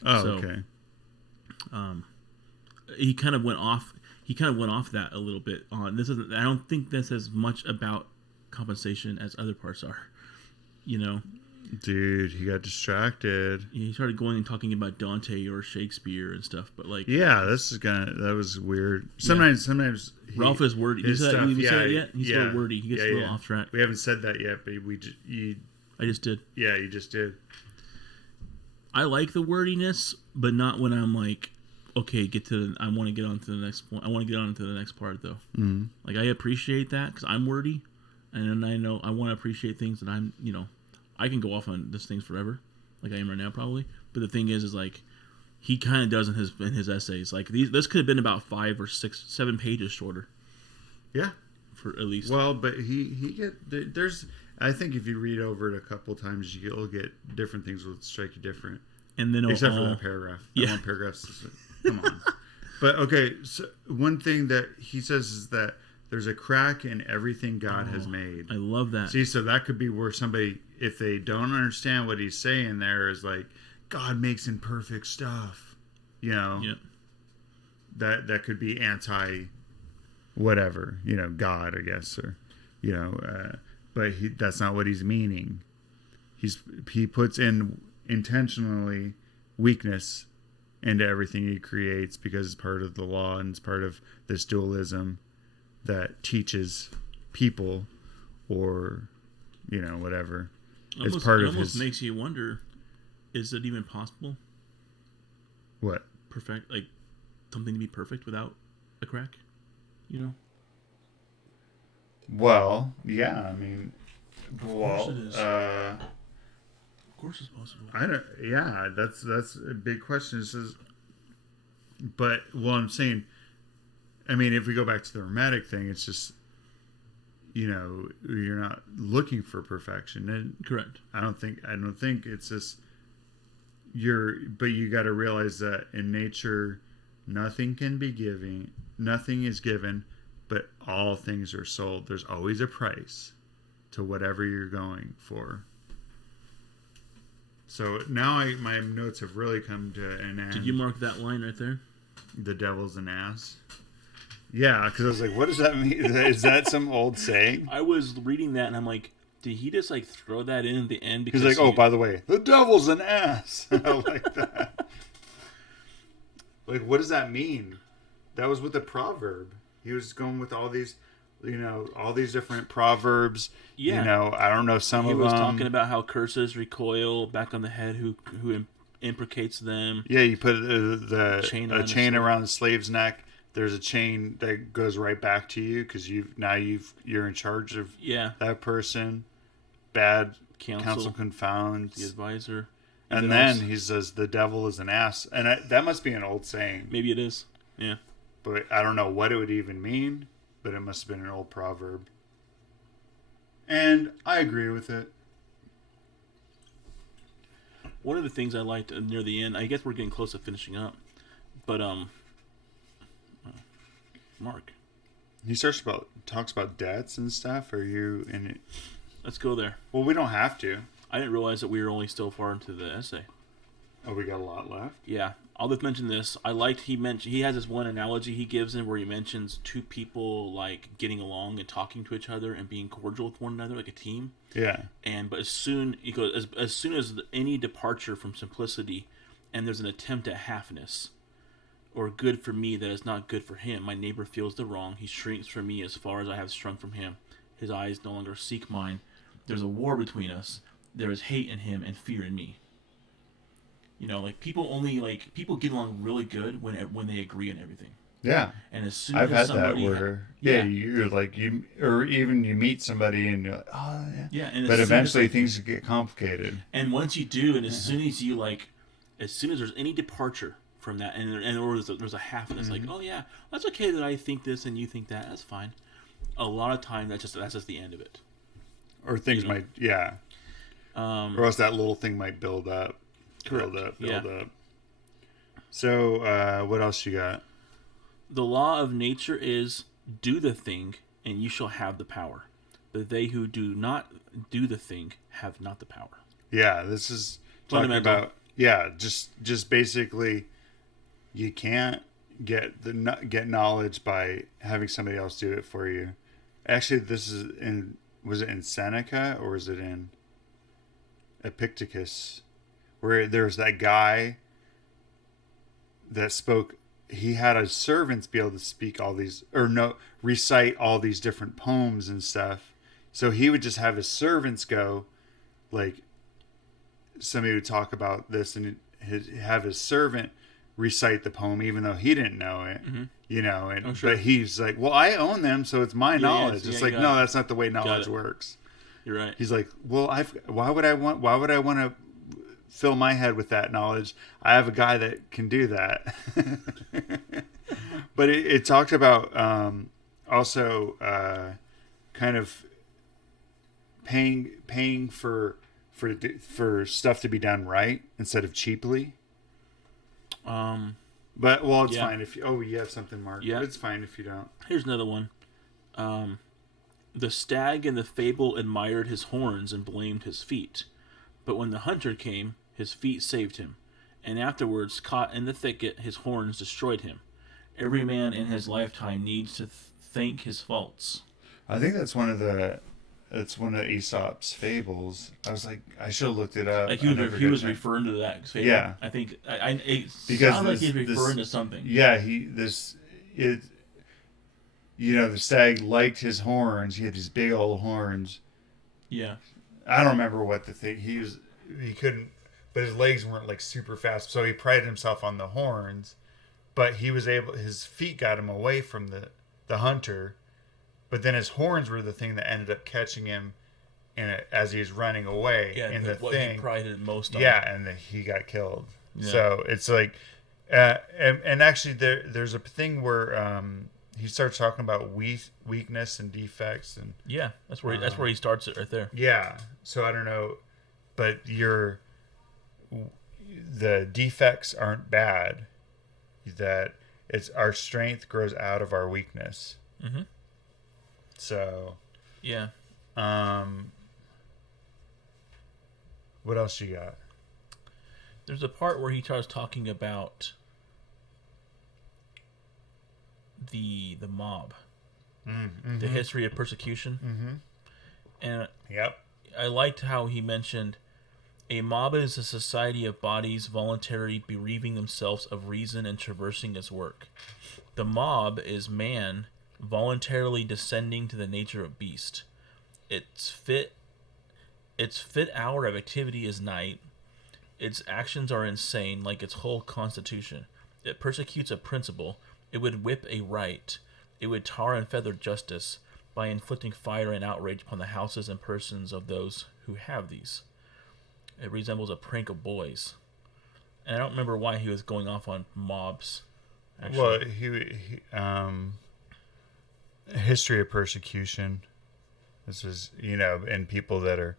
Oh, so, okay. He kind of went off. That a little bit on this. I don't think this as much about compensation as other parts are. Dude, he got distracted. He started going and talking about Dante or Shakespeare and stuff, but like, yeah, that was weird. Sometimes Ralph is wordy. You said it yet? He's a little wordy. He gets a little off track. We haven't said that yet, but I just did. Yeah, you just did. I like the wordiness, but not when I'm like, okay, I want to get on to the next point. I want to get on to the next part, though. Mm-hmm. Like, I appreciate that because I'm wordy, and I know I want to appreciate things that I'm, I can go off on this things forever, like I am right now probably. But the thing is like, he kind of does in his essays. Like this could have been about 5 or 6, 7 pages shorter. Yeah, for at least. Well, but there's. I think if you read over it a couple times, you'll get different things will strike you different. And then except for that paragraph. Yeah, one paragraph. Come on. But okay, so one thing that he says is that there's a crack in everything God has made. I love that. See, so that could be where somebody, if they don't understand what he's saying there, is like, God makes imperfect stuff. Yep. That could be anti whatever, God, I guess, or, but that's not what he's meaning. He puts in intentionally weakness into everything he creates because it's part of the law and it's part of this dualism that teaches people or whatever. It's part of his. It almost makes you wonder: is it even possible? What? Perfect, like something to be perfect without a crack? Well, yeah. I mean, of course it is. Of course, it's possible. I don't. Yeah, that's a big question. But I'm saying. I mean, if we go back to the Hermetic thing, it's just, you're not looking for perfection. And correct. I don't think it's just but you got to realize that in nature, nothing is given but all things are sold. There's always a price to whatever you're going for. So now my notes have really come to an end. Did you mark that line right there? The devil's an ass. Yeah, because I was like, what does that mean? Is that some old saying? I was reading that and I'm like, did he just like throw that in at the end? Because He's like, oh, by the way, the devil's an ass. I like that. Like, what does that mean? That was with the proverb. He was going with all these, all these different proverbs. Yeah. I don't know some of them. He was talking about how curses recoil back on the head who imprecates them. Yeah, you put a chain slave. around the slave's neck. There's a chain that goes right back to you because you're in charge of that person. Bad counsel confounds the advisor. And then he says the devil is an ass, and that must be an old saying. Maybe it is. Yeah. But I don't know what it would even mean. But it must have been an old proverb. And I agree with it. One of the things I liked near the end, I guess we're getting close to finishing up, but Mark. He talks about debts and stuff. Are you in it? Let's go there. Well, we don't have to. I didn't realize that we were only still far into the essay. Oh, we got a lot left? Yeah. I'll just mention this. I liked he has this one analogy he gives in where he mentions two people like getting along and talking to each other and being cordial with one another like a team. Yeah. But as soon as any departure from simplicity and there's an attempt at halfness or good for me that is not good for him, my neighbor feels the wrong. He shrinks from me as far as I have shrunk from him. His eyes no longer seek mine. There's a war between us. There is hate in him and fear in me. People get along really good when they agree on everything. Yeah. And as soon I've as had that where you're like or even you meet somebody and you're like, oh yeah. Yeah, and but eventually things get complicated. And once you do, and as soon as there's any departure from that, or there's a half, and it's like, oh yeah, that's okay that I think this and you think that. That's fine. A lot of time that's just the end of it. Or things might or else that little thing might build up. Correct. Build up. So, what else you got? The law of nature is do the thing, and you shall have the power. But they who do not do the thing have not the power. Yeah, this is talking about just basically you can't get knowledge by having somebody else do it for you. Actually, was it in Seneca or was it in Epictetus? Where there's that guy that spoke, he had his servants be able to speak recite all these different poems and stuff. So he would just have his servants go, like, somebody would talk about this and have his servant recite the poem, even though he didn't know it, but he's like, well, I own them, so it's my knowledge. It's like, no, that's not the way knowledge works. You're right. He's like, well, why would I want to fill my head with that knowledge? I have a guy that can do that. But it talked about also kind of paying for stuff to be done right instead of cheaply. But it's fine if you have something, Mark. Yeah, it's fine if you don't. Here's another one. The stag in the fable admired his horns and blamed his feet. But when the hunter came, his feet saved him, and afterwards, caught in the thicket, his horns destroyed him. Every man in his lifetime needs to thank his faults. I think that's one of Aesop's fables. I was like, I should have looked it up. Like he was referring to that fable. Yeah, I think it because sounds like he's referring to something. Yeah, the stag liked his horns. He had these big old horns. Yeah. I don't remember what the thing he couldn't, but his legs weren't like super fast, so he prided himself on the horns. But his feet got him away from the hunter, but then his horns were the thing that ended up catching him as he was running away. Yeah, in what he prided most on. Yeah, and he got killed. Yeah. So it's like, and actually there's a thing where he starts talking about weakness and defects, and that's where he starts it right there. Yeah, so I don't know, but the defects aren't bad. That it's our strength grows out of our weakness. Mm-hmm. So, Yeah. what else you got? There's a part where he starts talking about the mob, Mm-hmm. the history of persecution, Mm-hmm. and Yep. I liked how he mentioned a mob is a society of bodies voluntarily bereaving themselves of reason and traversing its work. The mob is man voluntarily descending to the nature of beast. Its fit hour of activity is night. Its actions are insane, like its whole constitution. It persecutes a principle. It would whip a right. It would tar and feather justice by inflicting fire and outrage upon the houses and persons of those who have these. It resembles a prank of boys. And I don't remember why he was going off on mobs. Actually. Well, history of persecution. This is, and people that are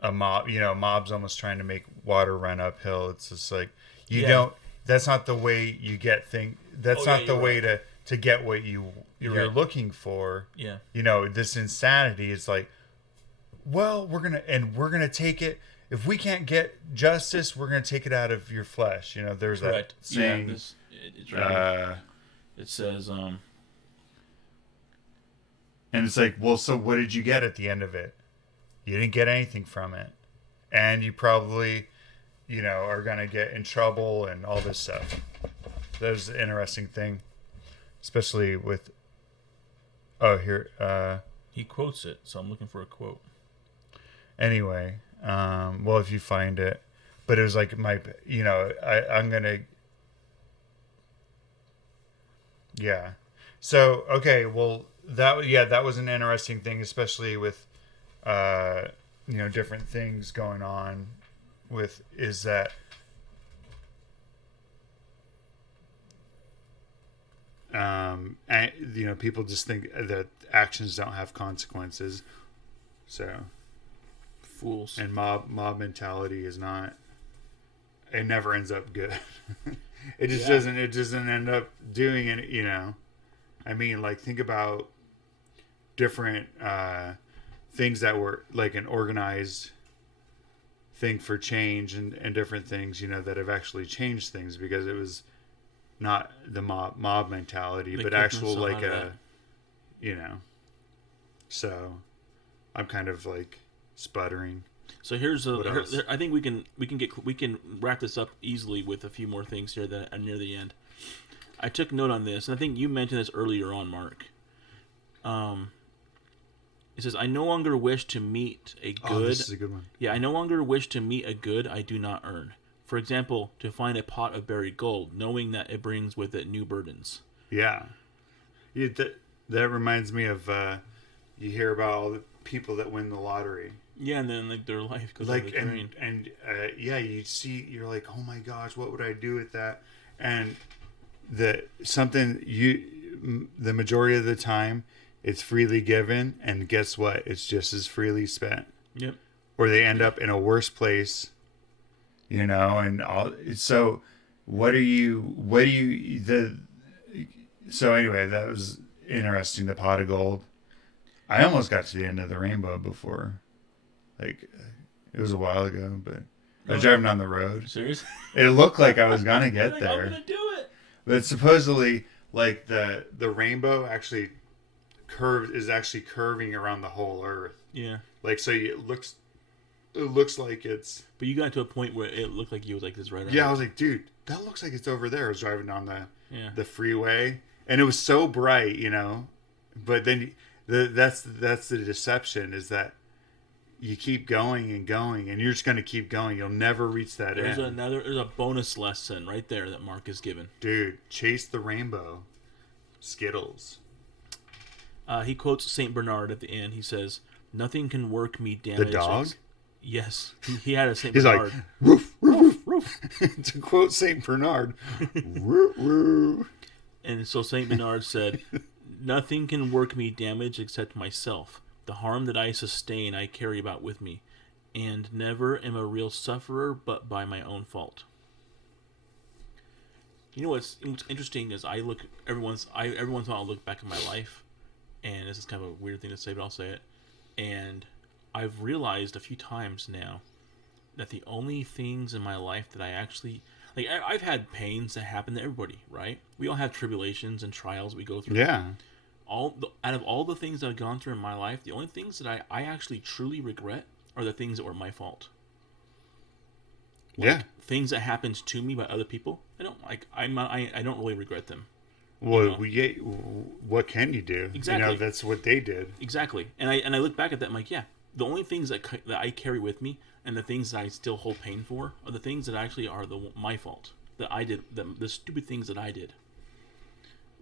a mob. Mob's almost trying to make water run uphill. It's just like don't. That's not the way you get things. That's not the way to get what you're right. looking for. Yeah. This insanity is like, well, we're gonna take it. If we can't get justice, we're gonna take it out of your flesh. There's Correct. that saying. It's right. It says, and it's like, well, so what did you get at the end of it? You didn't get anything from it, and you probably, are gonna get in trouble and all this stuff. That was the interesting thing, especially with. Oh, here. He quotes it, so I'm looking for a quote. Anyway, well, if you find it, but it was like I'm gonna. Yeah. So okay, well that was an interesting thing, especially with different things going on with is that people just think that actions don't have consequences, so fools. And mob mentality is not. It never ends up good. It just doesn't. It doesn't end up doing it. I mean, like think about different things that were like an organized thing for change and different things. That have actually changed things because it was not the mob mentality, but actual like a. So, I'm kind of like sputtering. So I think we can wrap this up easily with a few more things here that are near the end. I took note on this, and I think you mentioned this earlier on, Mark. It says, "I no longer wish to meet a good." Oh, this is a good one. Yeah, I no longer wish to meet a good I do not earn. For example, to find a pot of buried gold, knowing that it brings with it new burdens. Yeah, that reminds me of you hear about all the people that win the lottery. Yeah, and then like their life goes like over the drain. You see, you're like, oh my gosh, what would I do with that? And the majority of the time, it's freely given, and guess what? It's just as freely spent. Yep. Or they end up in a worse place. And all. So, So anyway, that was interesting. The pot of gold. I almost got to the end of the rainbow before. Like, it was a while ago, but I was driving down the road. Seriously? It looked like I was gonna get there. I'm gonna do it. But supposedly, like the rainbow actually is actually curving around the whole Earth. Yeah. Like so, it looks like it's. But you got to a point where it looked like you was like this right. Yeah, I was like, dude, that looks like it's over there. I was driving down the freeway, and it was so bright, But then that's the deception is that. You keep going and going, and you're just going to keep going. You'll never reach that end. There's a bonus lesson right there that Mark has given. Dude, chase the rainbow. Skittles. He quotes Saint Bernard at the end. He says, "Nothing can work me damage." The dog? Yes. He had a Saint He's Bernard. Like, roof, roof, roof. To quote Saint Bernard, woo, woo. And so Saint Bernard said, "Nothing can work me damage except myself. The harm that I sustain I carry about with me, and never am a real sufferer but by my own fault." What's interesting is I look every once in a while I look back at my life, and this is kind of a weird thing to say, but I'll say it. And I've realized a few times now that the only things in my life that I actually like, I've had pains that happen to everybody, right? We all have tribulations and trials we go through. Yeah. Out of all the things that I've gone through in my life, the only things that I actually truly regret are the things that were my fault. Yeah. Things that happened to me by other people, I don't like. I don't really regret them. Well, You what can you do? Exactly. You know, that's what they did. Exactly. And I look back at that, I'm like, yeah, the only things that I carry with me and the things that I still hold pain for are the things that actually are my fault, that I did, the stupid things that I did.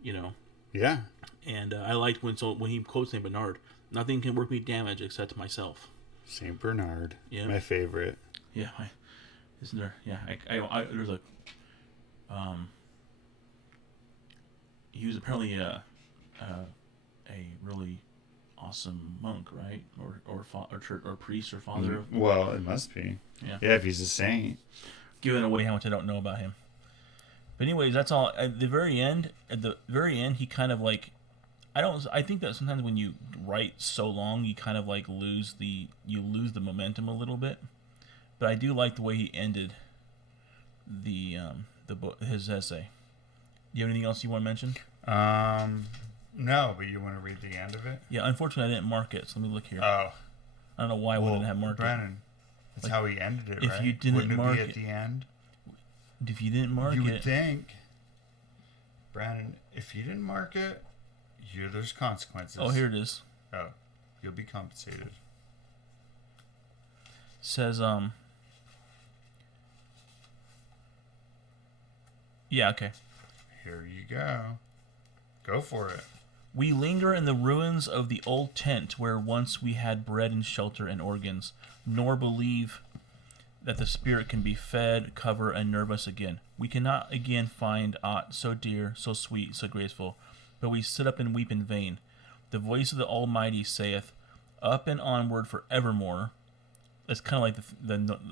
You know. Yeah. And I liked when he quotes Saint Bernard, nothing can work me damage except myself. Saint Bernard. Yeah. My favorite. Yeah. Isn't there? Yeah. There's a. He was apparently a really awesome monk, right? Or priest or father of. Well, it must be. Yeah. Yeah, if he's a saint. Giving away how much I don't know about him. But anyways, that's all. At the very end, he kind of like, I think that sometimes when you write so long, you kind of like lose the momentum a little bit. But I do like the way he ended the book, his essay. Do you have anything else you want to mention? No, but you want to read the end of it? Yeah, unfortunately I didn't mark it, so let me look here. Oh. I don't know why I wouldn't have marked Brennan, that's how he ended it, if right? you didn't Wouldn't mark it be at it- the end? it. If you didn't mark You would it, think. Brandon, if you didn't mark it, there's consequences. oh, here it is. Oh, you'll be compensated. Says yeah, okay. Here you go. Go for it. We linger in the ruins of the old tent where once we had bread and shelter and organs, nor believe that the spirit can be fed, cover, and nerve us again. We cannot again find aught so dear, so sweet, so graceful, but we sit up and weep in vain. The voice of the Almighty saith, "Up and onward for evermore." That's kind of like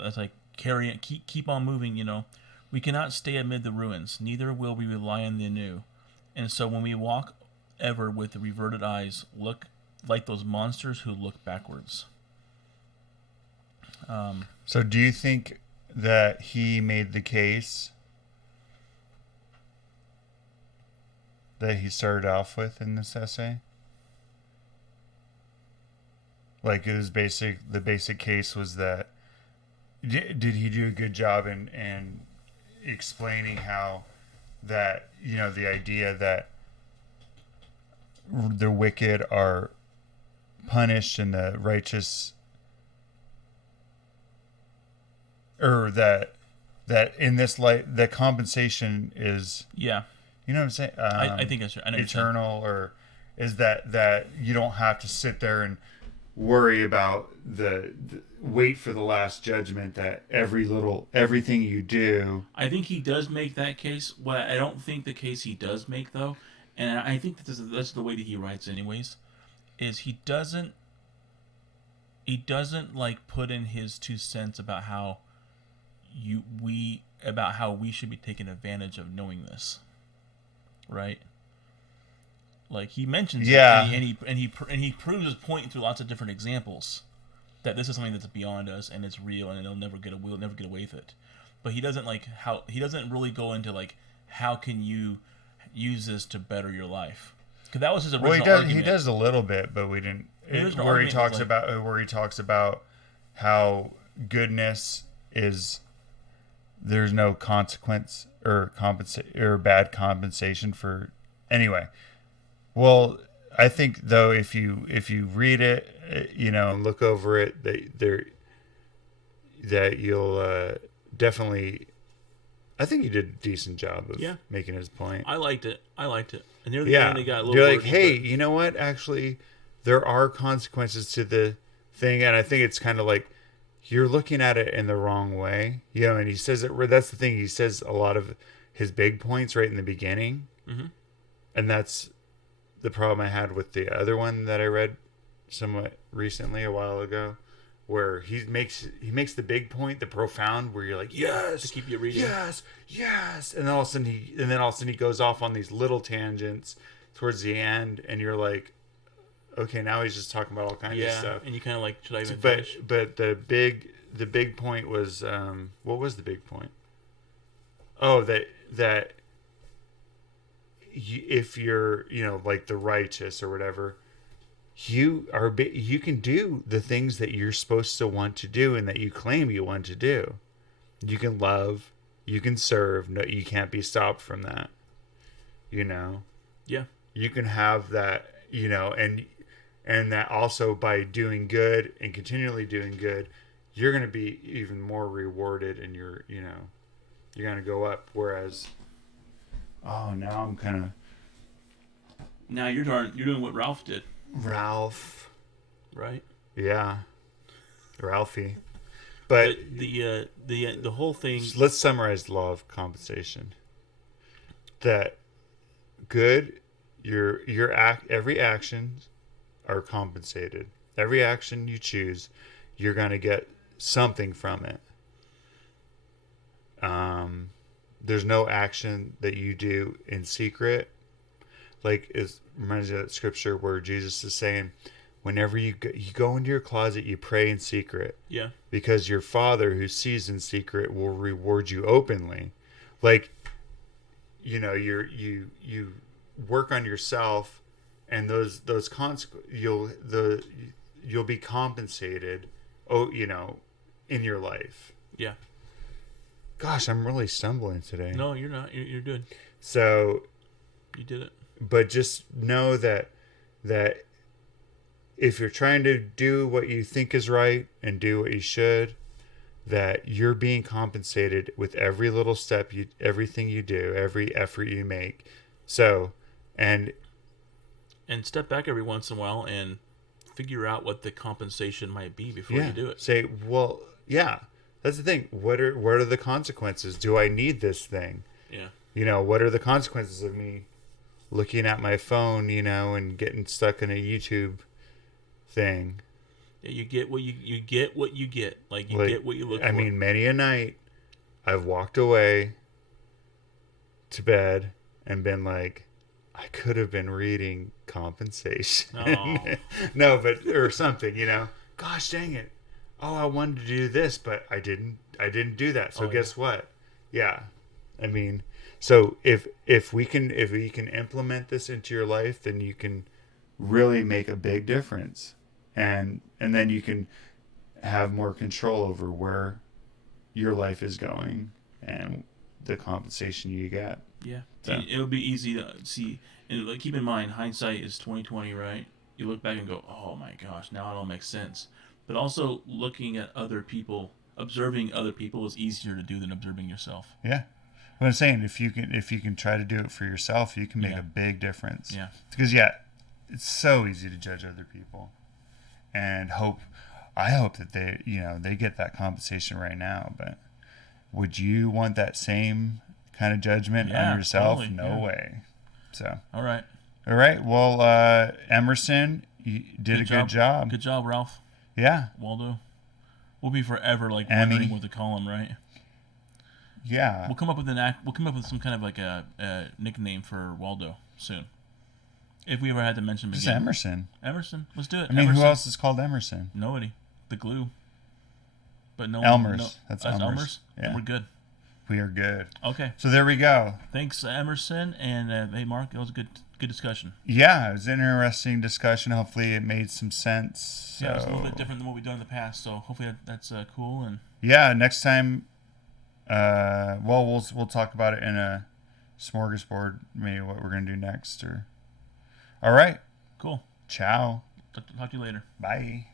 that's like carry keep on moving. You know, we cannot stay amid the ruins. Neither will we rely on the new. And so when we walk ever with reverted eyes, look like those monsters who look backwards. So do you think that he made the case that he started off with in this essay? Like it was the basic case was that did he do a good job in explaining how that, you know, the idea that the wicked are punished and the righteous, or that in this light the compensation is, Yeah, you know what I'm saying, I think that's right. I know what you're saying. eternal, or is that you don't have to sit there and worry about the wait for the last judgment, that everything you do. I think he does make that case. What I don't think the case he does make, though, and I think that that's the way that he writes Anyways, is he doesn't like put in his 2 cents about how we should be taking advantage of knowing this, right? Like he mentions Yeah. it, and he proves his point through lots of different examples that this is something that's beyond us and it's real and we'll never get away with it. But he doesn't really go into like how can you use this to better your life, because that was his original argument. He does a little bit, but we didn't. Where he talks about how goodness is, there's no consequence or bad compensation for. Anyway, well, I think though if you read it, you know, and look over it, that you'll definitely. I think he did a decent job of making his point. I liked it. And near the end, they got a little. You're like, hey, you know what? Actually, there are consequences to the thing, and I think it's kind of like you're looking at it in the wrong way. You know, and he says it. That's the thing. He says a lot of his big points right in the beginning, and that's the problem I had with the other one that I read somewhat recently, a while ago, where he makes the big point, the profound, where you're like, yes, to keep you reading. yes, and then all of a sudden he goes off on these little tangents towards the end, and you're like, okay, now he's just talking about all kinds of Yeah, stuff. and you kind of like, should I even But finish? the big point was what was the big point? Oh, that if you're, like the righteous or whatever, you can do the things that you're supposed to want to do and that you claim you want to do. You can love, you can serve. No, you can't be stopped from that. You know, Yeah. you can have that. And that also by doing good and continually doing good, you're going to be even more rewarded, and you're going to go up. Whereas, oh, now I'm kind of Now you're doing what Ralph did. Ralph. Right. Yeah, Ralphie. But The whole thing. let's summarize the law of compensation. That good, every action are compensated. Every action you choose, you're gonna get something from it. There's no action that you do in secret. Like it reminds me of that scripture where Jesus is saying, whenever you go into your closet, you pray in secret. Yeah. Because your Father who sees in secret will reward you openly. Like, you work on yourself, and those you'll be compensated. In your life. Yeah. Gosh, I'm really stumbling today. No, you're not. You're good. So, You did it. but just know that if you're trying to do what you think is right and do what you should, that you're being compensated with every little step everything you do, every effort you make. So, and step back every once in a while and figure out what the compensation might be before yeah, you do it. say, well, yeah, that's the thing. What are the consequences? Do I need this thing? Yeah. What are the consequences of me looking at my phone, and getting stuck in a YouTube thing? Yeah, you get what you get what you get. Like you get what you look for. I mean, many a night I've walked away to bed and been like, I could have been reading compensation. Oh. No, but or something, Gosh dang it. Oh, I wanted to do this, but I didn't do that. So guess what? Yeah. I mean, so if we can implement this into your life, then you can really make a big difference. And then you can have more control over where your life is going and the compensation you get. Yeah. So. It'll be easy to see, and keep in mind, hindsight is 20/20, right? You look back and go, "Oh my gosh, now it all makes sense." But also looking at other people, observing other people is easier to do than observing yourself. Yeah. What I'm saying, if you can try to do it for yourself, you can make Yeah. a big difference. Yeah. Because it's so easy to judge other people, and I hope that they get that compensation right now. But would you want that same kind of judgment on yourself? Totally. No way. So. All right. Well, Emerson, you did a good job. Good job, Ralph. Yeah. Waldo. We'll be forever Emmy. wondering what to call him, right? Yeah. We'll come up with some kind of like a nickname for Waldo soon. If we ever had to mention him Just again. Emerson. Emerson. Let's do it. I mean, Emerson. who else is called Emerson? Nobody. The glue. But no Elmers. No, That's Elmers. Elmers. Yeah. Yeah. We're good. We are good. Okay. So there we go. Thanks, Emerson, and hey, Mark. That was a good discussion. Yeah, it was an interesting discussion. Hopefully, it made some sense. Yeah, it's a little bit different than what we've done in the past. So hopefully that's cool. And yeah, next time, we'll talk about it in a smorgasbord. Maybe what we're gonna do next. All right. cool. Ciao. Talk to you later. Bye.